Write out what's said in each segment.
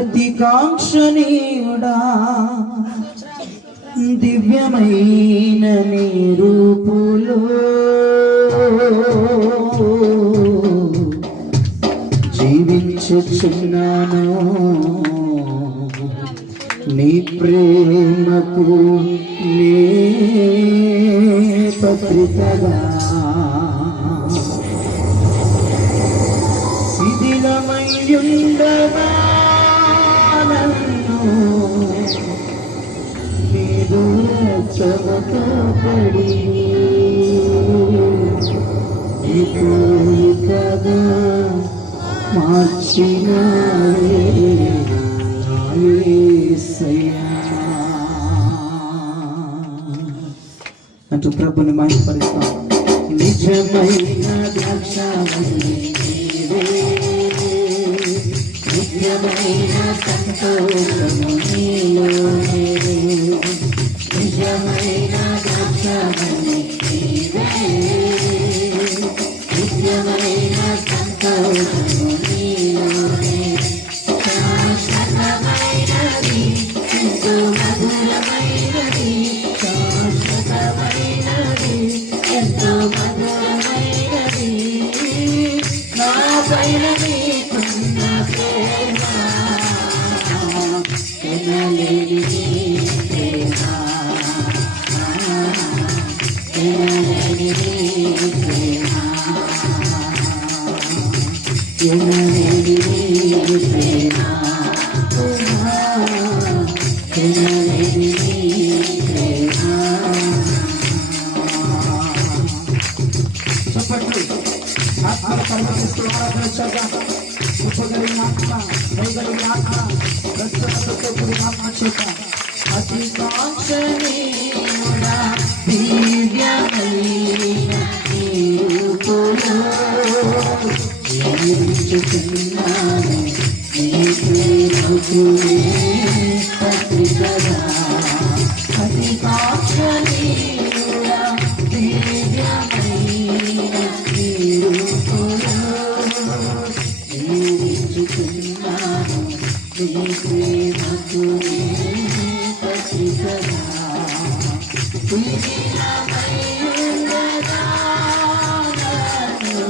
అతి కాంక్షణీయుడా దివ్యమైన నీ రూపులో జీవించుచున్నాను నీ ప్రేమకు నీ పత్రికగా శిథిలమయ్యుండగా నన్ను నీదు రక్షణతో కడిగి ఇప్పుడుగా మార్చినావే యేసయ్యా అంటూ ప్రభుని మహిమపరుస్తాం. నిజమైన ద్రాక్షావల్లి నీవే, నిజమైన సంతోషము నీలోనే, నిజమైన ద్రాక్షావల్లి నీవే, నిజమైన సంతోషము నీలోనే, శాశ్వతమైనది ఎంతో మధురమైనది, శాశ్వతమైనది ఎంతో మధురమైనది, నా పైన నీకున్న ప్రేమ ఎనలేనిది ప్రేమ, ఎనలేనిది ప్రేమ, ఎనలేనిది ప్రేమ, ఎనలేనిది ప్రేమ. చెప్పండి ఆత్మల పరమశిస్తూ ఆరాధన ఉపగలిగిన ఆత్మ వైగలిగిన ఆత్మ రక్షణతో కూడిన ఆత్మ చేత అతి కాంక్షణీయుడా దివ్యమైన నీ రూపులో జీవించుచున్నాను నీ ప్రేమకు నీ పత్రికగా. అతి కాంక్షణీయుడా దివ్యమైన నీ రూపులో జీవించుచున్నాను నీ ప్రేమకు నీ పత్రికగా. శిథిలమయ్యుండగా నన్ను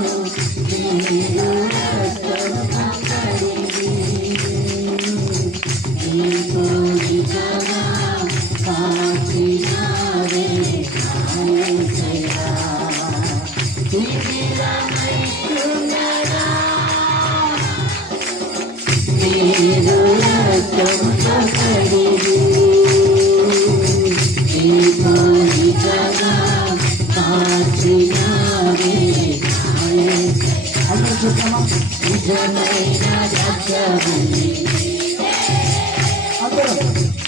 నీదు రక్షణతో కడిగి నీ పోలికగా మార్చినావే యేసయ్యా. శిథిలమయ్యుండగా నీదు రక్షణతో కడిగి నీ పోలికగా మార్చినావే యేసయ్యా. నిజమైన ద్రాక్షావల్లి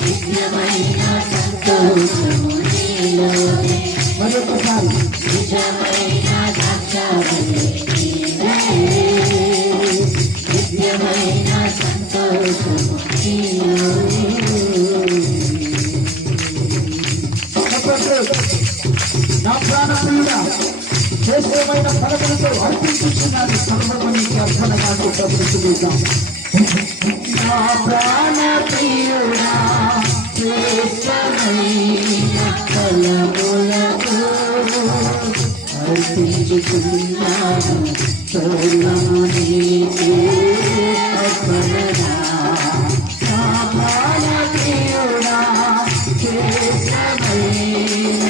నిజమైన సంతోషము నీలోనే, మరొకసారి నిజమైన ద్రాక్షావల్లి నీవే, నిజమైన సంతోషము నీలోనే. నా ప్రాణప్రియుడా శ్రేష్టమైన ఫలములతో అర్పించుచున్నాను సర్వమనికి అర్పణగా చూద్దాం. నా ప్రాణప్రియుడా శ్రేష్టమైన ఫలములతో అర్పించుచున్నాను సర్వమనికి అర్పణగా. నా ప్రాణప్రియుడా శ్రేష్టమైన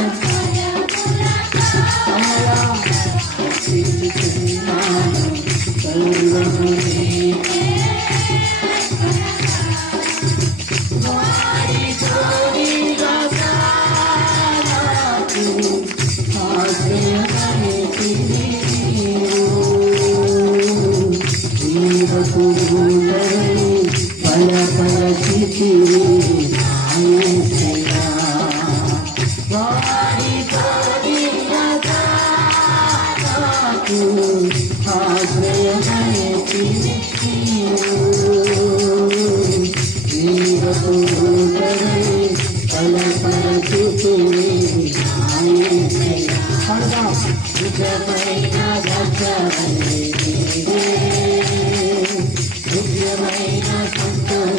సంతోష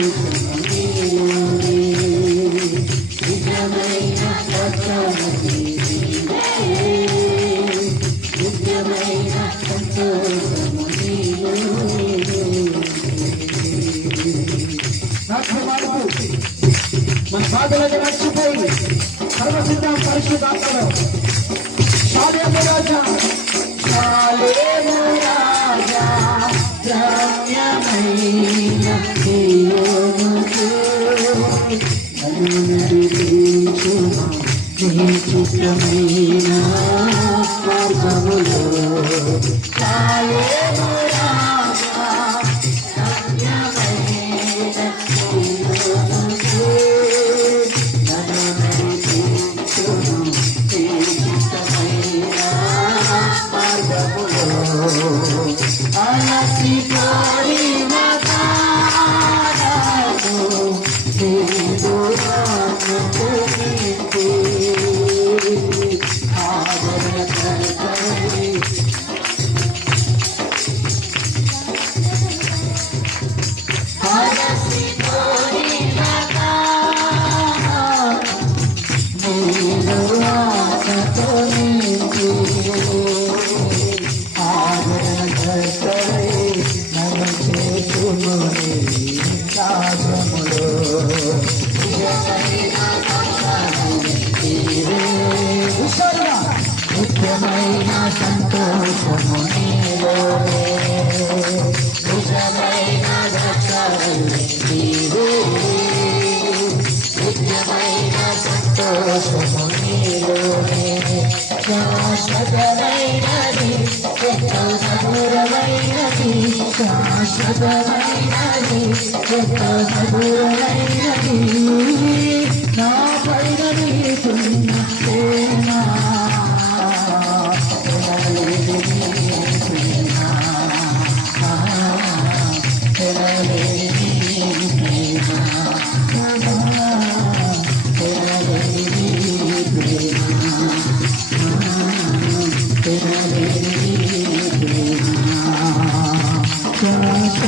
వ్యాధులను మర్చిపోయి సర్వసిద్ధం పరిశుద్ధాత్మలో శాలేము రాజా రమ్యమైన దేవునికి నన్ను నడిపించుమా నీ చిత్తమైన మార్గములో శాలేము రాజా రమ్యమైన దేవునికి నన్ను నడిపించుమా నీ చిత్తమైన మార్గములో అలసిపోయి మతాను దేవురాను నీతి ఆదరణ కర్తవి అలసిపోయి మతాను దేవురాను నీతి నిత్యమైన సంతోషము నీలోనే నిజమైన నీవే నిత్యమైన సంతోషము నీలోనే శాశ్వతమైనది ఎంతో మధురమైనది శాశ్వతమైనది ఎంతో మధురమైనది నా పైన నీకున్న ప్రేమ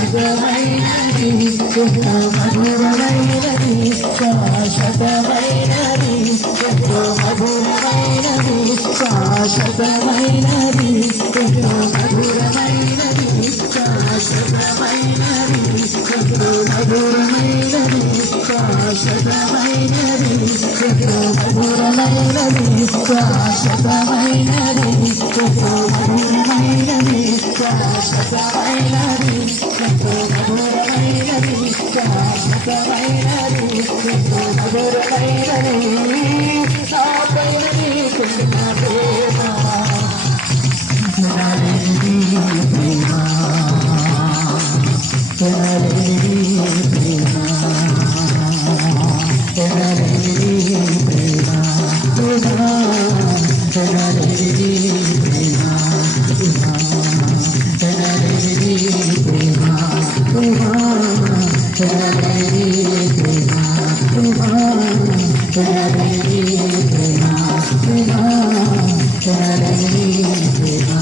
శాశ్వతమైనది ఎంతో మధురమైనది శాశ్వతమైనది ఎంతో మధురమైనది శాశ్వతమైనది ఎంతో మధురమైనది శాశ్వతమైనది ఎంతో మధురమైనది శాశ్వతమైనది ఎంతో మధురమైనది శాశ్వతమైనది ఎంతో మధురమైనది శాశ్వతమైనది ఎంతో మధురమైనది శాశ్వతమైనది ఎంతో మధురమైనది నా పైన నీకున్న ప్రేమ జనలేని ప్రేమ జనలేని ప్రేమ జనలేని ప్రేమ జనలేని ప్రేమ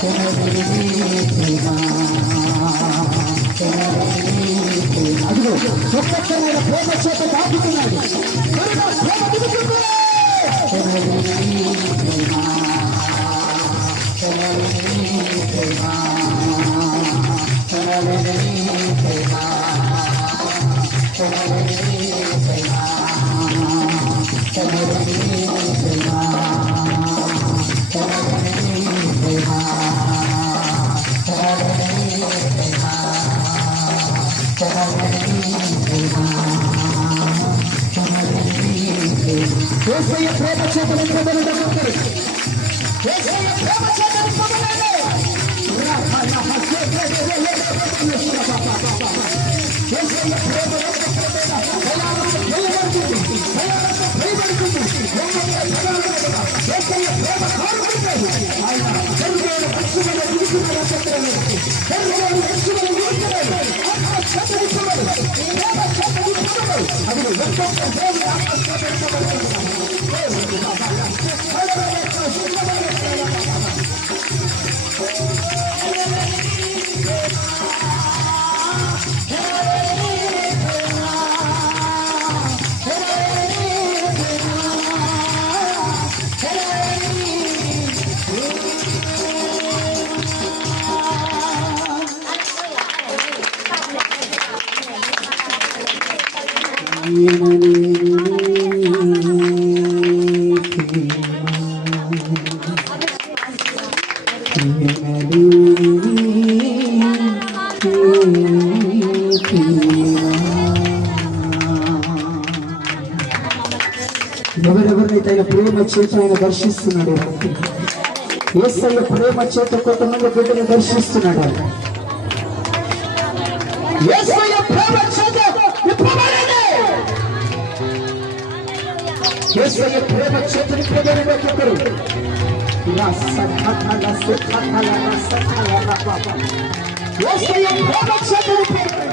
జనలేని ప్రేమ అదిగో స్వచ్ఛమైన ప్రేమ చేత దాటుతున్నాడు యేసయ్య ప్రేమ చేత నింపబడిన ఒక్కరు యేసయ్య ప్రేమ చేత నింపబడిన యేసయ్య ప్రేమ యేసయ్య ప్రేమ కోరుకుంటాడు ఆయన జరుగుతున్న పక్షుల ఎవరెవరినైతే ఆయన ప్రేమ చేత ఆయన దర్శిస్తున్నాడు. యేసయ్య ప్రేమ చేత కొంతమంది బిడ్డను దర్శిస్తున్నాడు. యేసయ్య ప్రేమ చేత నింపబడండి. యేసయ్య ప్రేమ చేత నింపబడిన ఒక్కొక్కరు యేసయ్య ప్రేమ చేత నింపబడండి.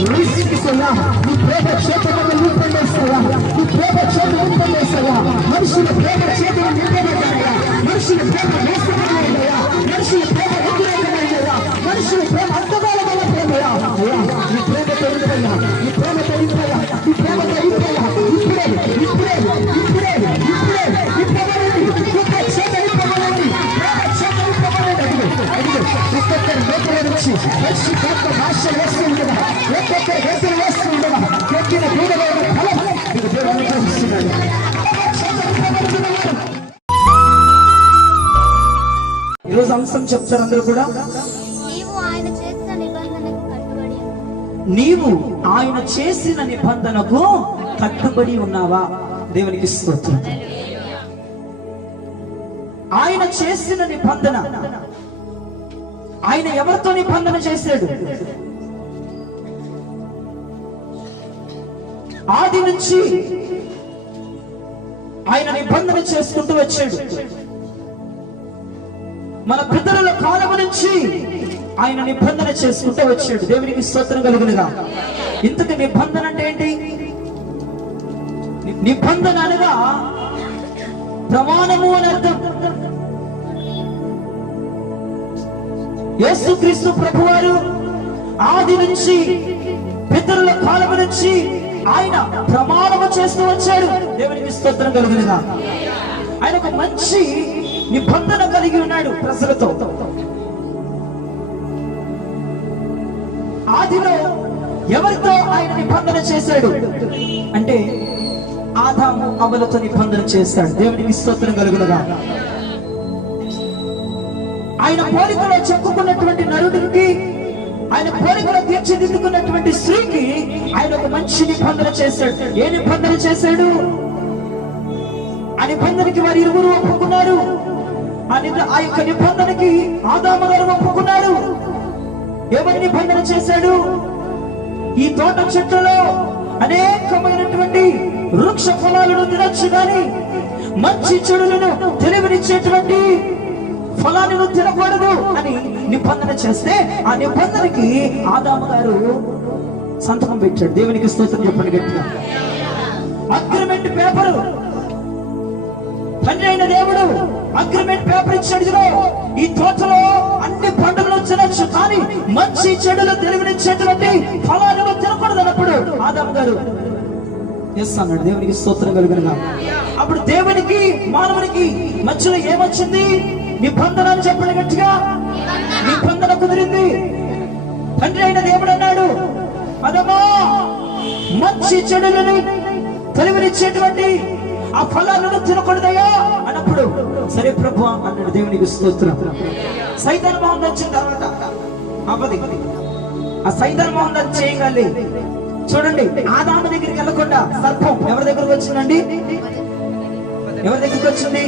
నీ ప్రేమ చేతులను నింపలేస్తావా? నీ ప్రేమ చేతులు నింపలేస్తావా? మనుషుల ప్రేమ చేతులు నింపబడ్డాయా? మనుషుల ప్రేమ వేస్తున్నాయా? మనుషుల ప్రేమ వ్యతిరేకమయ్యా? మనుషుల ప్రేమ అర్థకాల వల్ల ప్రేమయా? అయ్యా నీ ప్రేమ తొలిపోయా, నీ ప్రేమ తొలిపోయా, నీ ప్రేమ తొలిపోయా. ఇప్పుడే ఇప్పుడే ఇప్పుడే ఇప్పుడే నింపబడండి. గొప్ప చేత నింపబడండి. ప్రేమ చేత నింపబడండి. అడిగి ఒక్కొక్కరి లోపల నుంచి వచ్చి గొప్ప భాష వేస్తూ ఉండగా, ఒక్కొక్కరి వేసలు వేస్తూ ఉండగా ఎక్కిన దూడమైన ఫలం ఇది దేవుడు అనుగ్రహిస్తున్నాడు. ఈరోజు అంశం చెప్తారు అందరూ కూడా. నీవు ఆయన చేసిన నిబంధనకు కట్టుబడి ఉన్నావా? దేవునికి స్తోత్రం. ఆయన చేసిన నిబంధన, ఆయన ఎవరితో నిబంధన చేశాడు? ఆది నుంచి ఆయన నిబంధన చేసుకుంటూ వచ్చాడు. మన పితరుల కాలం నుంచి ఆయన నిబంధన చేసుకుంటూ వచ్చాడు. దేవునికి స్తోత్రం కలుగునుగా. ఇంతకు నిబంధన అంటే ఏంటి? నిబంధన అనగా ప్రమాణము అని అర్థం. యేసుక్రీస్తు ప్రభువారు ఆది నుంచి పితరుల కాలం నుంచి ఆయన ప్రమాణము చేస్తూ వచ్చాడు. దేవునికి స్తోత్రం కలుగునుగా. ఆయన ఒక మంచి నిబంధన కలిగి ఉన్నాడు ప్రజలతో. ఆదిలో ఎవరితో ఆయన నిబంధన చేశాడు అంటే ఆదాము అవ్వలతో నిబంధన చేశాడు. దేవునికి స్తోత్రం కలుగునుగా. ఆయన పోలికలో చెప్పుకున్నటువంటి నరుడికి, ఆయన పోలికలో తీర్చిదిద్దుకున్నటువంటి స్త్రీకి ఆయన ఒక మంచి నిబంధన చేశాడు. ఏ నిబంధన చేశాడు? ఆ నిబంధనకి వారు ఇరువురు ఒప్పుకున్నారు. ఆ యొక్క నిబంధనకి ఆదాము గారు ఒప్పుకున్నారు. ఎవరి నిబంధన చేశాడు? ఈ తోట చెట్లలో అనేకమైనటువంటి వృక్ష ఫలాలను తినొచ్చు కానీ మంచి చెడులను తెలివినిచ్చేటువంటి ఫలాలను తినకూడదు అని నిబంధన చేస్తే ఆ నిబంధనకి ఆదాము గారు సంతకం పెట్టాడు. దేవునికి స్తోత్రం చెప్పండి గట్టిగా. అగ్రిమెంట్ పేపర్ తండ్రి అయిన దేవుడు అగ్రిమెంట్ పేపర్ ఇచ్చాడు. ఈ తోటలో అన్ని పండుగలు తినొచ్చు కానీ మంచి చెడులు తెలివినిచ్చేటువంటి ఫలాలను తినకూడదు అన్నప్పుడు ఆదాము గారు ఎస్ అన్నాడు. దేవునికి స్తోత్రం కలుగునుగా. అప్పుడు దేవునికి మానవునికి మధ్యలో ఏమొచ్చింది? నిబంధన అని చెప్పండి గట్టిగా. నిబంధన కుదిరింది. తండ్రి అయిన దేవుడు అన్నాడు, అదమ్మా మంచి చెడులని తెలివినిచ్చేటువంటి ఆ ఫలాలను తినకూడదయ్యా అన్నప్పుడు సరే ప్రభు అన్నాడు. దేవునికి స్తోత్రం. సైతాను మోహన్ వచ్చిన తర్వాత అవ్వది. ఆ సైతాను మోహన్ చేయగలి చూడండి. ఆదాము దగ్గరికి వెళ్ళకుండా సర్పం ఎవరి దగ్గరకు వచ్చిందండి? ఎవరి దగ్గరికి వచ్చింది?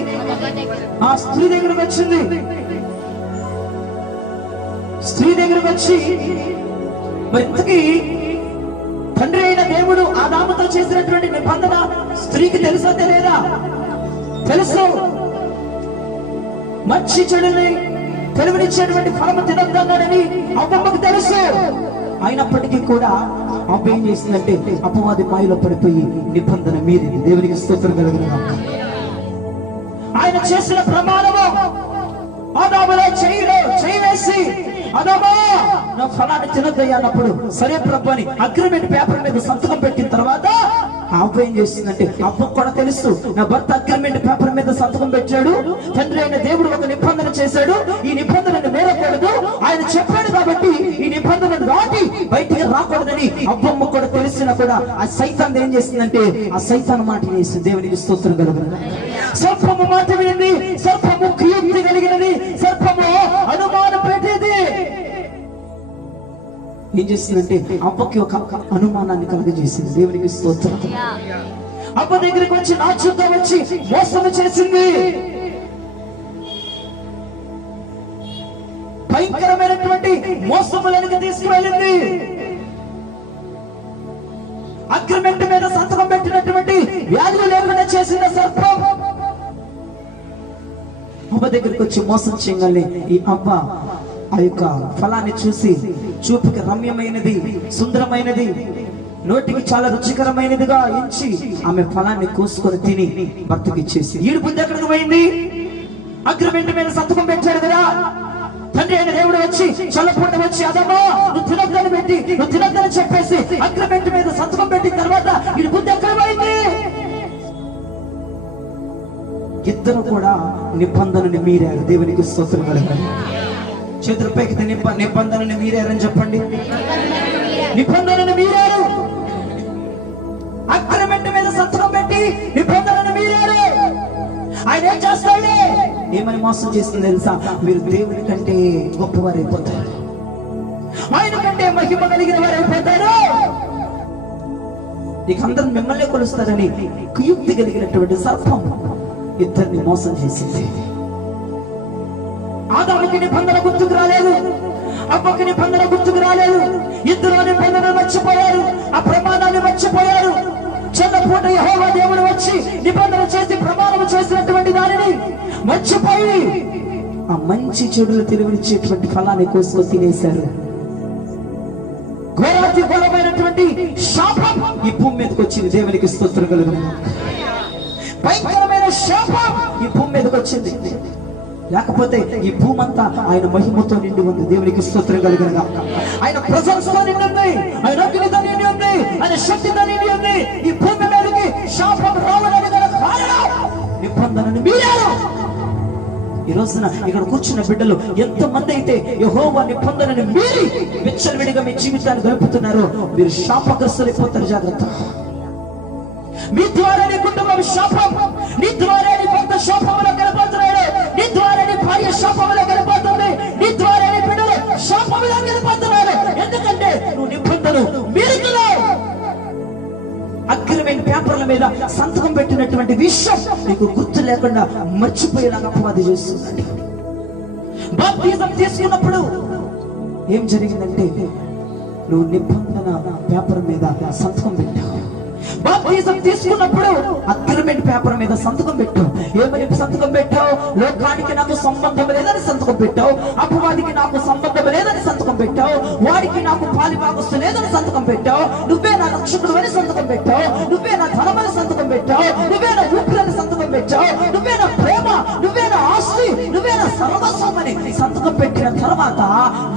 ఆ స్త్రీ దగ్గరకు వచ్చింది. స్త్రీ దగ్గరకు వచ్చి మరి ఇంతకీ తండ్రి అయిన దేవుడు ఆదాముతో చేసినటువంటి నిబంధన స్త్రీకి తెలుసా తెలియదా? తెలుసు. మంచి చెడుని తెలివినిచ్చేటువంటి ఫలము తినొద్దన్నాడని అవ్వమ్మకు తెలుసు. అయినప్పటికీ కూడా అవ్వ ఏం చేసిందంటే అపవాది మాయలో పడిపోయి నిబంధన మీరింది. దేవునికి స్తోత్రం కలుగునుగా. ఆయన చేసిన ప్రమాణము ఆదాములో చేయి వేసి అదమ్మా నా ఫలాన్ని తినద్దయ్యా అన్నప్పుడు సరే ప్రభు అని అగ్రిమెంట్ పేపర్ మీద సంతకం పెట్టిన తర్వాత అవ్వ ఏం చేసిందంటే అవ్వ కూడా తెలుసు నా భర్త అగ్రిమెంట్ పేపర్ మీద సంతకం పెట్టాడు. తండ్రి అయిన దేవుడు ఒక నిబంధన చేశాడు. ఈ నిబంధనను మేరకూడదు. ఆయన చెప్పాడు కాబట్టి ఈ నిబంధనను దాటి బయటికి రాకూడదని అవ్వమ్మ కూడా తెలిసినా కూడా ఆ సైతాన్ ఏం చేసిందంటే ఆ సైతాన్ మాట వేసి దేవునికి స్తోత్రం కలుగును. సర్పము మాట వినింది, సర్పము కుయుక్తి కలిగినది, సర్పము అనుమానం పెట్టేది. ఏం చేసిందంటే అవ్వకి ఒక అనుమానాన్ని కలుగజేసింది. దేవునికి స్తోత్రం. అవ్వ దగ్గరికి వచ్చి నాచుతో వచ్చి మోసం చేసింది. భయంకరమైనటువంటి మోసములకు తీసుకువెళ్ళింది. అగ్రిమెంట్ మీద సంతకం పెట్టినటువంటి వ్యాధులు లేకుండా చేసిన సర్పం అవ్వ దగ్గరికి వచ్చి మోసం చేయగానే ఈ అవ్వ ఆ యొక్క ఫలాన్ని చూసి చూపుకి రమ్యమైనది, సుందరమైనది, నోటికి చాలా రుచికరమైనదిగా ఎంచి ఆమె ఫలాన్ని కోసుకొని తిని భర్తకి ఇచ్చేసి ఈడు బుద్ధి ఎక్కడికి పోయింది? అగ్రిమెంట్ మీద సంతకం పెట్టాడు కదా తండ్రి అయిన దేవుడు వచ్చి చల్లపూట వచ్చి అదమ్మా నువ్వు తినొద్దని పెట్టి నువ్వు తినొద్దని చెప్పేసి అగ్రిమెంట్ మీద సంతకం పెట్టిన తర్వాత ఈడు బుద్ధి ఎక్కడ పోయింది? ఇద్దరు కూడా నిబంధనని మీరారు. దేవునికి స్తోత్రం కలగాలి. చేతులపైకి నిబంధనని మీరారని చెప్పండి. నిబంధనని మీరారు. అగ్రిమెంట్ మీద సంతకం పెట్టి నిబంధనని మీరారు. ఆయన ఏం చేస్తాడే? ఏమని మోసం చేస్తుంది తెలుసా? మీరు దేవుని కంటే గొప్పవారు అయిపోతారు, ఆయన కంటే మహిమ కలిగిన వారు అయిపోతారు, ఇక అందరూ మిమ్మల్ని కొలుస్తారని కుయుక్తి కలిగినటువంటి సర్పం ఇద్దరిని మోసం చేసింది. ఆదాముకి నిబంధన గుర్తుకు రాలేదు, అవ్వకి నిబంధన గుర్తుకు రాలేదు. ఇద్దరు నిబంధన మర్చిపోయారు, ఆ ప్రమాణాన్ని మర్చిపోయారు. చిన్నపూట యెహోవా దేవుడు వచ్చి నిబంధన చేసి ప్రమాణం చేసినటువంటి దానిని మర్చిపోయి ఆ మంచి చెడులు తెలివినిచ్చేటువంటి ఫలాన్ని కోసుకొని తినేశారు. ఘోరాతి ఘోరమైనటువంటి శాపం ఈ భూమి మీదకి వచ్చింది. దేవునికి స్తోత్రం కలుగును. భయంకరమైన శాపం ఈ భూమి మీదకి వచ్చింది. లేకపోతే ఈ భూమంతా ఆయన మహిమతో నిండి ఉంది. దేవునికి స్తోత్రం కలుగును. ఆయన ప్రెజెన్స్ తో నిండి ఉంది, ఆయన అగ్నితో నిండి ఉంది, ఆయన శక్తితో నిండి ఉంది. ఈ భూమి మీదకి శాపం రావడానికి గల కారణం నిబంధనను మీరారు. ఈ రోజున ఇక్కడ కూర్చున్న బిడ్డలు ఎంతమంది అయితే యెహోవా నిబంధనను మీరి విచ్చలవిడిగా మీ జీవితాన్ని గడుపుతున్నారో మీరు శాపగ్రస్తులైపోతారు. జాగ్రత్త. మీ ద్వారా నీ కుటుంబం శాపం, నీ ద్వారా నీ భర్త శాపంలో గడిపోతున్నాడు, నీ ద్వారా నీ భార్య శాపంలో గడిపోతుంది, నీ ద్వారా నీ బిడ్డలు శాపంలో గడిపోతున్నారు. ఎందుకంటే నువ్వు నిబంధనలు మీరుతున్నావు. అగ్రిమెంట్ పేపర్ల మీద సంతకం పెట్టినటువంటి విషయం నీకు గుర్తు లేకుండా మర్చిపోయేలాగా అపవాది చేస్తున్నాడు. బాప్తిజం తీసుకున్నప్పుడు ఏం జరిగిందంటే నువ్వు నిబంధన పేపర్ మీద సంతకం పెట్టావు. బాప్తిజం తీసుకున్నప్పుడు అగ్రిమెంట్ పేపర్ మీద సంతకం పెట్టావు. ఏమని సంతకం పెట్టావు? లోకానికి నాకు సంబంధం లేదని సంతకం పెట్టావు, అపవాదికి నాకు సంబంధం లేదని సంతకం పెట్టావు, వాడికి నాకు పాలి భాగస్తు లేదని సంతకం పెట్టావు, నువ్వే నా రక్షకుడు అని సంతకం పెట్టావు, నువ్వే నా ధనమని సంతకం పెట్టావు, నువ్వే నా ఊపిరిని సంతకం పెట్టావు, నువ్వే నా ప్రేమ, నువ్వే నా ఆస్తి, నువ్వే నా సర్వస్వం అని సంతకం పెట్టిన తర్వాత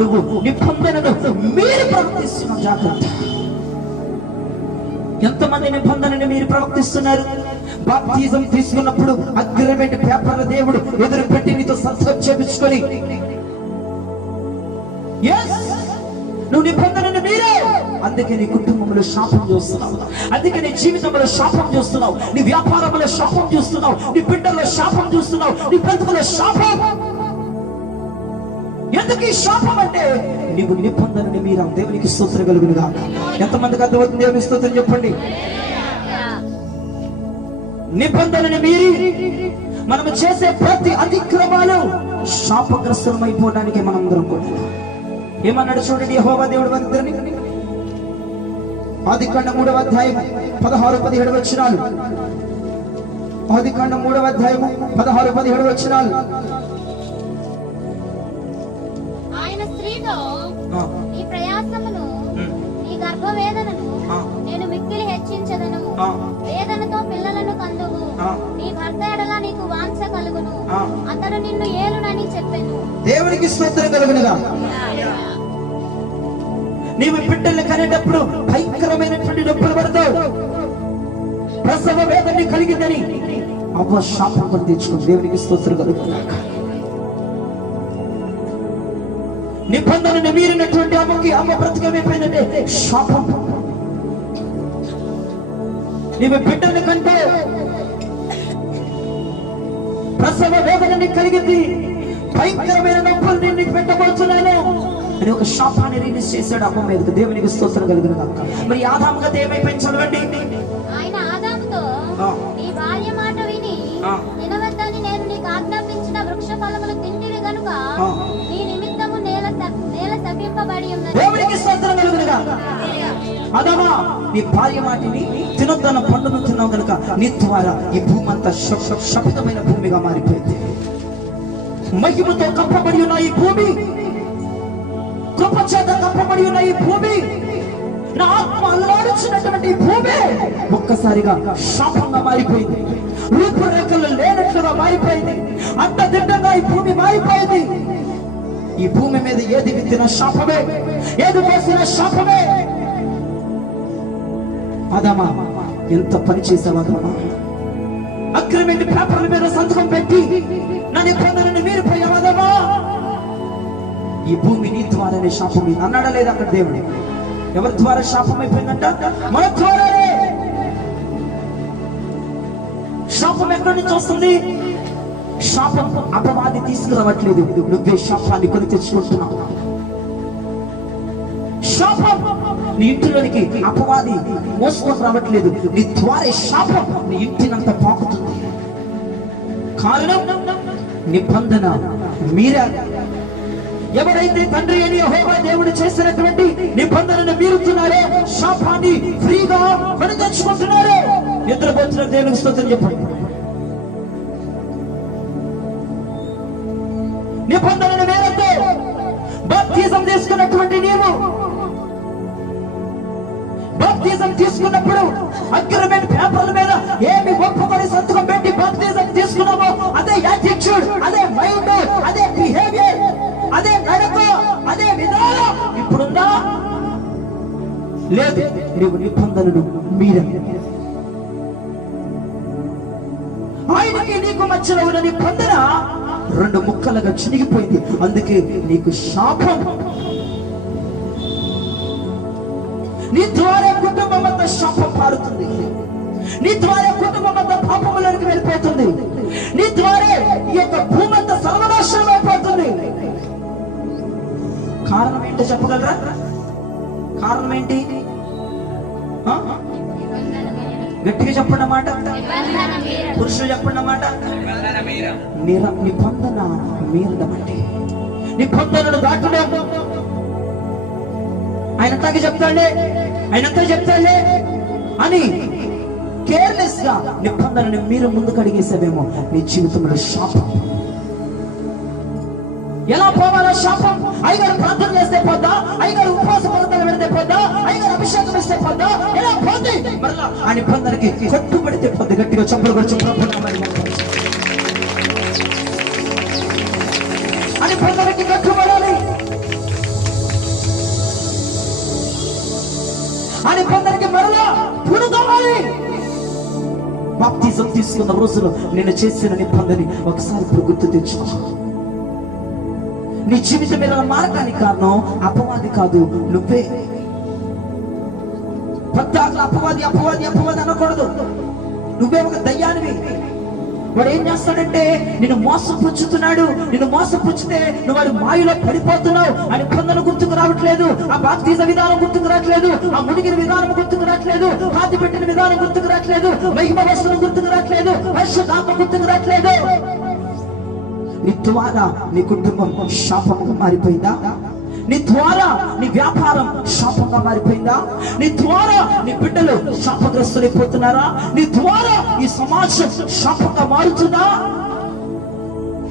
నువ్వు నిబంధనను మీరు ప్రవర్తిస్తున్నావు. జాగ్రత్త. ఎంతమంది నిబంధనని మీరు ప్రవర్తిస్తున్నారు? బాప్తిజం తీసుకున్నప్పుడు అగ్రిమెంట్ పేపర్ల దేవుడు ఎదురు పెట్టి నీతో సంతకం చేపించుకొని నువ్వు నిబంధనని మీరే. అందుకే నీ కుటుంబంలో శాపం చూస్తున్నావు, అందుకే నీ జీవితంలో శాపం చూస్తున్నావు, నీ వ్యాపారంలో శాపం చూస్తున్నావు, నీ బిడ్డల్లో శాపం చూస్తున్నావు, నీ బ్రతుకులో శాపం. ఎందుకు ఈ శాపం అంటే నీవు నిబంధనని మీరా. దేవునికి స్తోత్రం కలుగునుగా. ఎంతమందికి అర్థమవుతుంది? దేవుని స్తోత్రం చెప్పండి. నిబంధనని మీరి మనము చేసే ప్రతి అతిక్రమాలు శాపగ్రస్తం అయిపోవడానికి మనందరం కూడా ఏమన్నాడు చూడండి యెహోవా దేవుడు వారిద్దరిని. ఆదికాండం 3వ అధ్యాయం 16-17 వచనాలు. ఆదికాండం 3వ అధ్యాయం 16-17 వచనాలు. ఈ ప్రయాసమును ఈ గర్భవేదనను నేను మిక్కిలి హెచ్చించదను, వేదనతో పిల్లలను కందువు, నీ భర్త ఎడల నీకు వాంఛ కలుగును, అతడు నిన్ను ఏలునని చెప్పెను. దేవునికి స్తోత్రం కలుగునుగా. నీవు బిడ్డల్ని కనేటప్పుడు భయంకరమైనటువంటి నొప్పులు పడతావు. ప్రసవ వేదన కలిగిందని అవ్వ శాపం కొని తెచ్చుకో. దేవునికి స్తోత్రం కలుగునుగా. నిబంధనని మీరినటువంటి అమ్మ బ్రతికేమైపోయిందంటే శాపం. నీవు బిడ్డని కంటే ప్రసవ వేదనని కలిగింది, భయంకరమైన నొప్పులు నేను పెట్టబోతున్నాను అని ఒక శాపాన్ని రిలీజ్ చేశాడు అమ్మ మీదకి. దేవునికి స్తోత్రం కలుగును గాక. మరి ఆదాము గత ఏమైపోయింది చదవండి. ఆయన ఆదాముతో, నీ భార్య మాట విని తినవద్దని నేను నీకు ఆజ్ఞాపించిన వృక్ష ఫలములు తింటివి గనుక నీ నిమిత్తము నేల శపింపబడి ఉన్నది. దేవునికి స్తోత్రం కలుగును గాక. ఆదామా, నీ భార్య మాటిని తినొద్దన్న పండును తిన్నావు కనుక నీ ద్వారా ఈ భూమి అంతా శపితమైన భూమిగా మారిపోయింది. మహిమతో కప్పబడి ఉన్న ఈ భూమి, కృప చేత కప్పబడి ఉన్న ఈ భూమి, నా ఆత్మ అల్లాడించినటువంటి ఈ భూమి ఒక్కసారిగా శాపంగా మారిపోయింది. రూపురేఖలు లేనట్లుగా మారిపోయింది. అడ్డదిడ్డంగా ఈ భూమి మారిపోయింది. ఈ భూమి మీద ఏది విత్తిన శాపమే, ఏది పోసిన శాపమే. ఆదామా, ఎంత పని చేసావు ఆదామా? అగ్రిమెంట్ పేపర్ల మీద సంతకం పెట్టి నా నిబంధనని మీరిపోయావు ఆదామా. ఈ భూమి నీ ద్వారానే శాపం అన్నాడా లేదా అక్కడ దేవుడు? ఎవరి ద్వారా శాపం అయిపోయిందంట? మన ద్వారానే. శాపం ఎక్కడి నుంచి వస్తుంది? శాపం అపవాది తీసుకురావట్లేదు, నువ్వే శాపాన్ని కొని తెచ్చుకుంటున్నావు. శాపం నీ ఇంటిలోనికి అపవాది మోసుకొని రావట్లేదు, నీ ద్వారా శాపం నీ ఇంటినంత పాకుతుంది. కారణం నిబంధన మీరా. ఎవరైతే తండ్రి అని యెహోవా దేవుడు చేసినటువంటి నిబంధనను మీరుతున్నారో శాపాన్ని ఫ్రీగా కొని తెచ్చుకుంటున్నారో. నిద్రపోతున్న దేవునికి స్తోత్రం చెప్పండి. నిబంధనను మేరతో బాప్తిజం తీసుకున్నటువంటి నీవు, బాప్తిజం తీసుకున్నప్పుడు అగ్రిమెంట్ పేపర్ల మీద ఏమి ఒప్పుకొని సంతకం పెట్టి బాప్తిజం తీసుకున్నావో అదే యాటిట్యూడ్, అదే మైండ్, అదే బిహేవియర్, అదే నడక, అదే విధానం ఇప్పుడుందా? లేదు. నీవు నిబంధనను మీరని. ఆయనకి నీకు మధ్యలో ఉన్న నిబంధన రెండు ముక్కలుగా చినిగిపోయింది. అందుకే నీకు శాపం. నీ ద్వారా కుటుంబం అంతా శాపం పారుతుంది. నీ ద్వారా కుటుంబం అంతా పాపములోకి వెళ్ళిపోతుంది. నీ ద్వారా ఈ యొక్క భూమి అంతా సర్వనాశనం అయిపోతుంది. కారణం ఏంటో చెప్పగలరా? కారణం ఏంటి? గట్టిగా చెప్పండి మాట. పురుషులు చెప్పండి మాట. నిబంధన మీరడం అంటే నిబంధనలు దాటడం. ఆయనంతాకి చెప్తాడే, ఆయనంతా చెప్తాడే అని కేర్లెస్ గా నిబంధనని మీరు ముందుకు అడిగేసావేమో నీ జీవితంలో శాపం. ఎలా పోవాలా శాపం? అయ్యగారు ప్రార్థన చేస్తే పోద్దా? అయ్యగారు ఉపవాస పదార్థాలు పెడితే పోద్దా? అయ్యగారు అభిషేకం ఇస్తే పోద్దా? ఎలా పోద్ది? మరలా ఆ నిబంధనకి కట్టుబడితే పోద్ది. గట్టిగా చెప్పులు వచ్చి ఆ నిబంధనకి కట్టుబడాలి. ఆ నిబంధనకి మరలా పురుగవాలి. బాప్తిజం తీసుకున్న రోజులో నేను చేసిన నిబంధనని ఒకసారి ఇప్పుడు గుర్తు తెచ్చుకో. నీ జీవితం మీద మారటానికి కారణం అపవాది కాదు, నువ్వే. పద్దాకులు అపవాది అపవాది అపవాది అనకూడదు. నువ్వే ఒక దయ్యానివి. వాడు ఏం చేస్తాడంటే నిన్ను మోసపుచ్చుతున్నాడు. నిన్ను మోసపుచ్చితే నువ్వు వాడి మాయలో పడిపోతున్నావు. ఆ నిబంధన గుర్తుకు రావట్లేదు, ఆ బాప్తిజ విధానం గుర్తుకు రావట్లేదు, ఆ మునిగిన విధానం గుర్తుకు రావట్లేదు, పాతి పెట్టిన విధానం గుర్తుకు రావట్లేదు, మహిమ వస్త్రం గుర్తుకు రావట్లేదు, పరిశుద్ధాత్మ గుర్తుకు రావట్లేదు. నీ ద్వారా నీ కుటుంబం శాపంగా మారిపోయిందా? నీ ద్వారా నీ వ్యాపారం శాపంగా మారిపోయిందా? నీ ద్వారా నీ బిడ్డలు శాపగ్రస్తులైపోతున్నారా? నీ ద్వారా ఈ సమాజం శాపంగా మారుతుందా?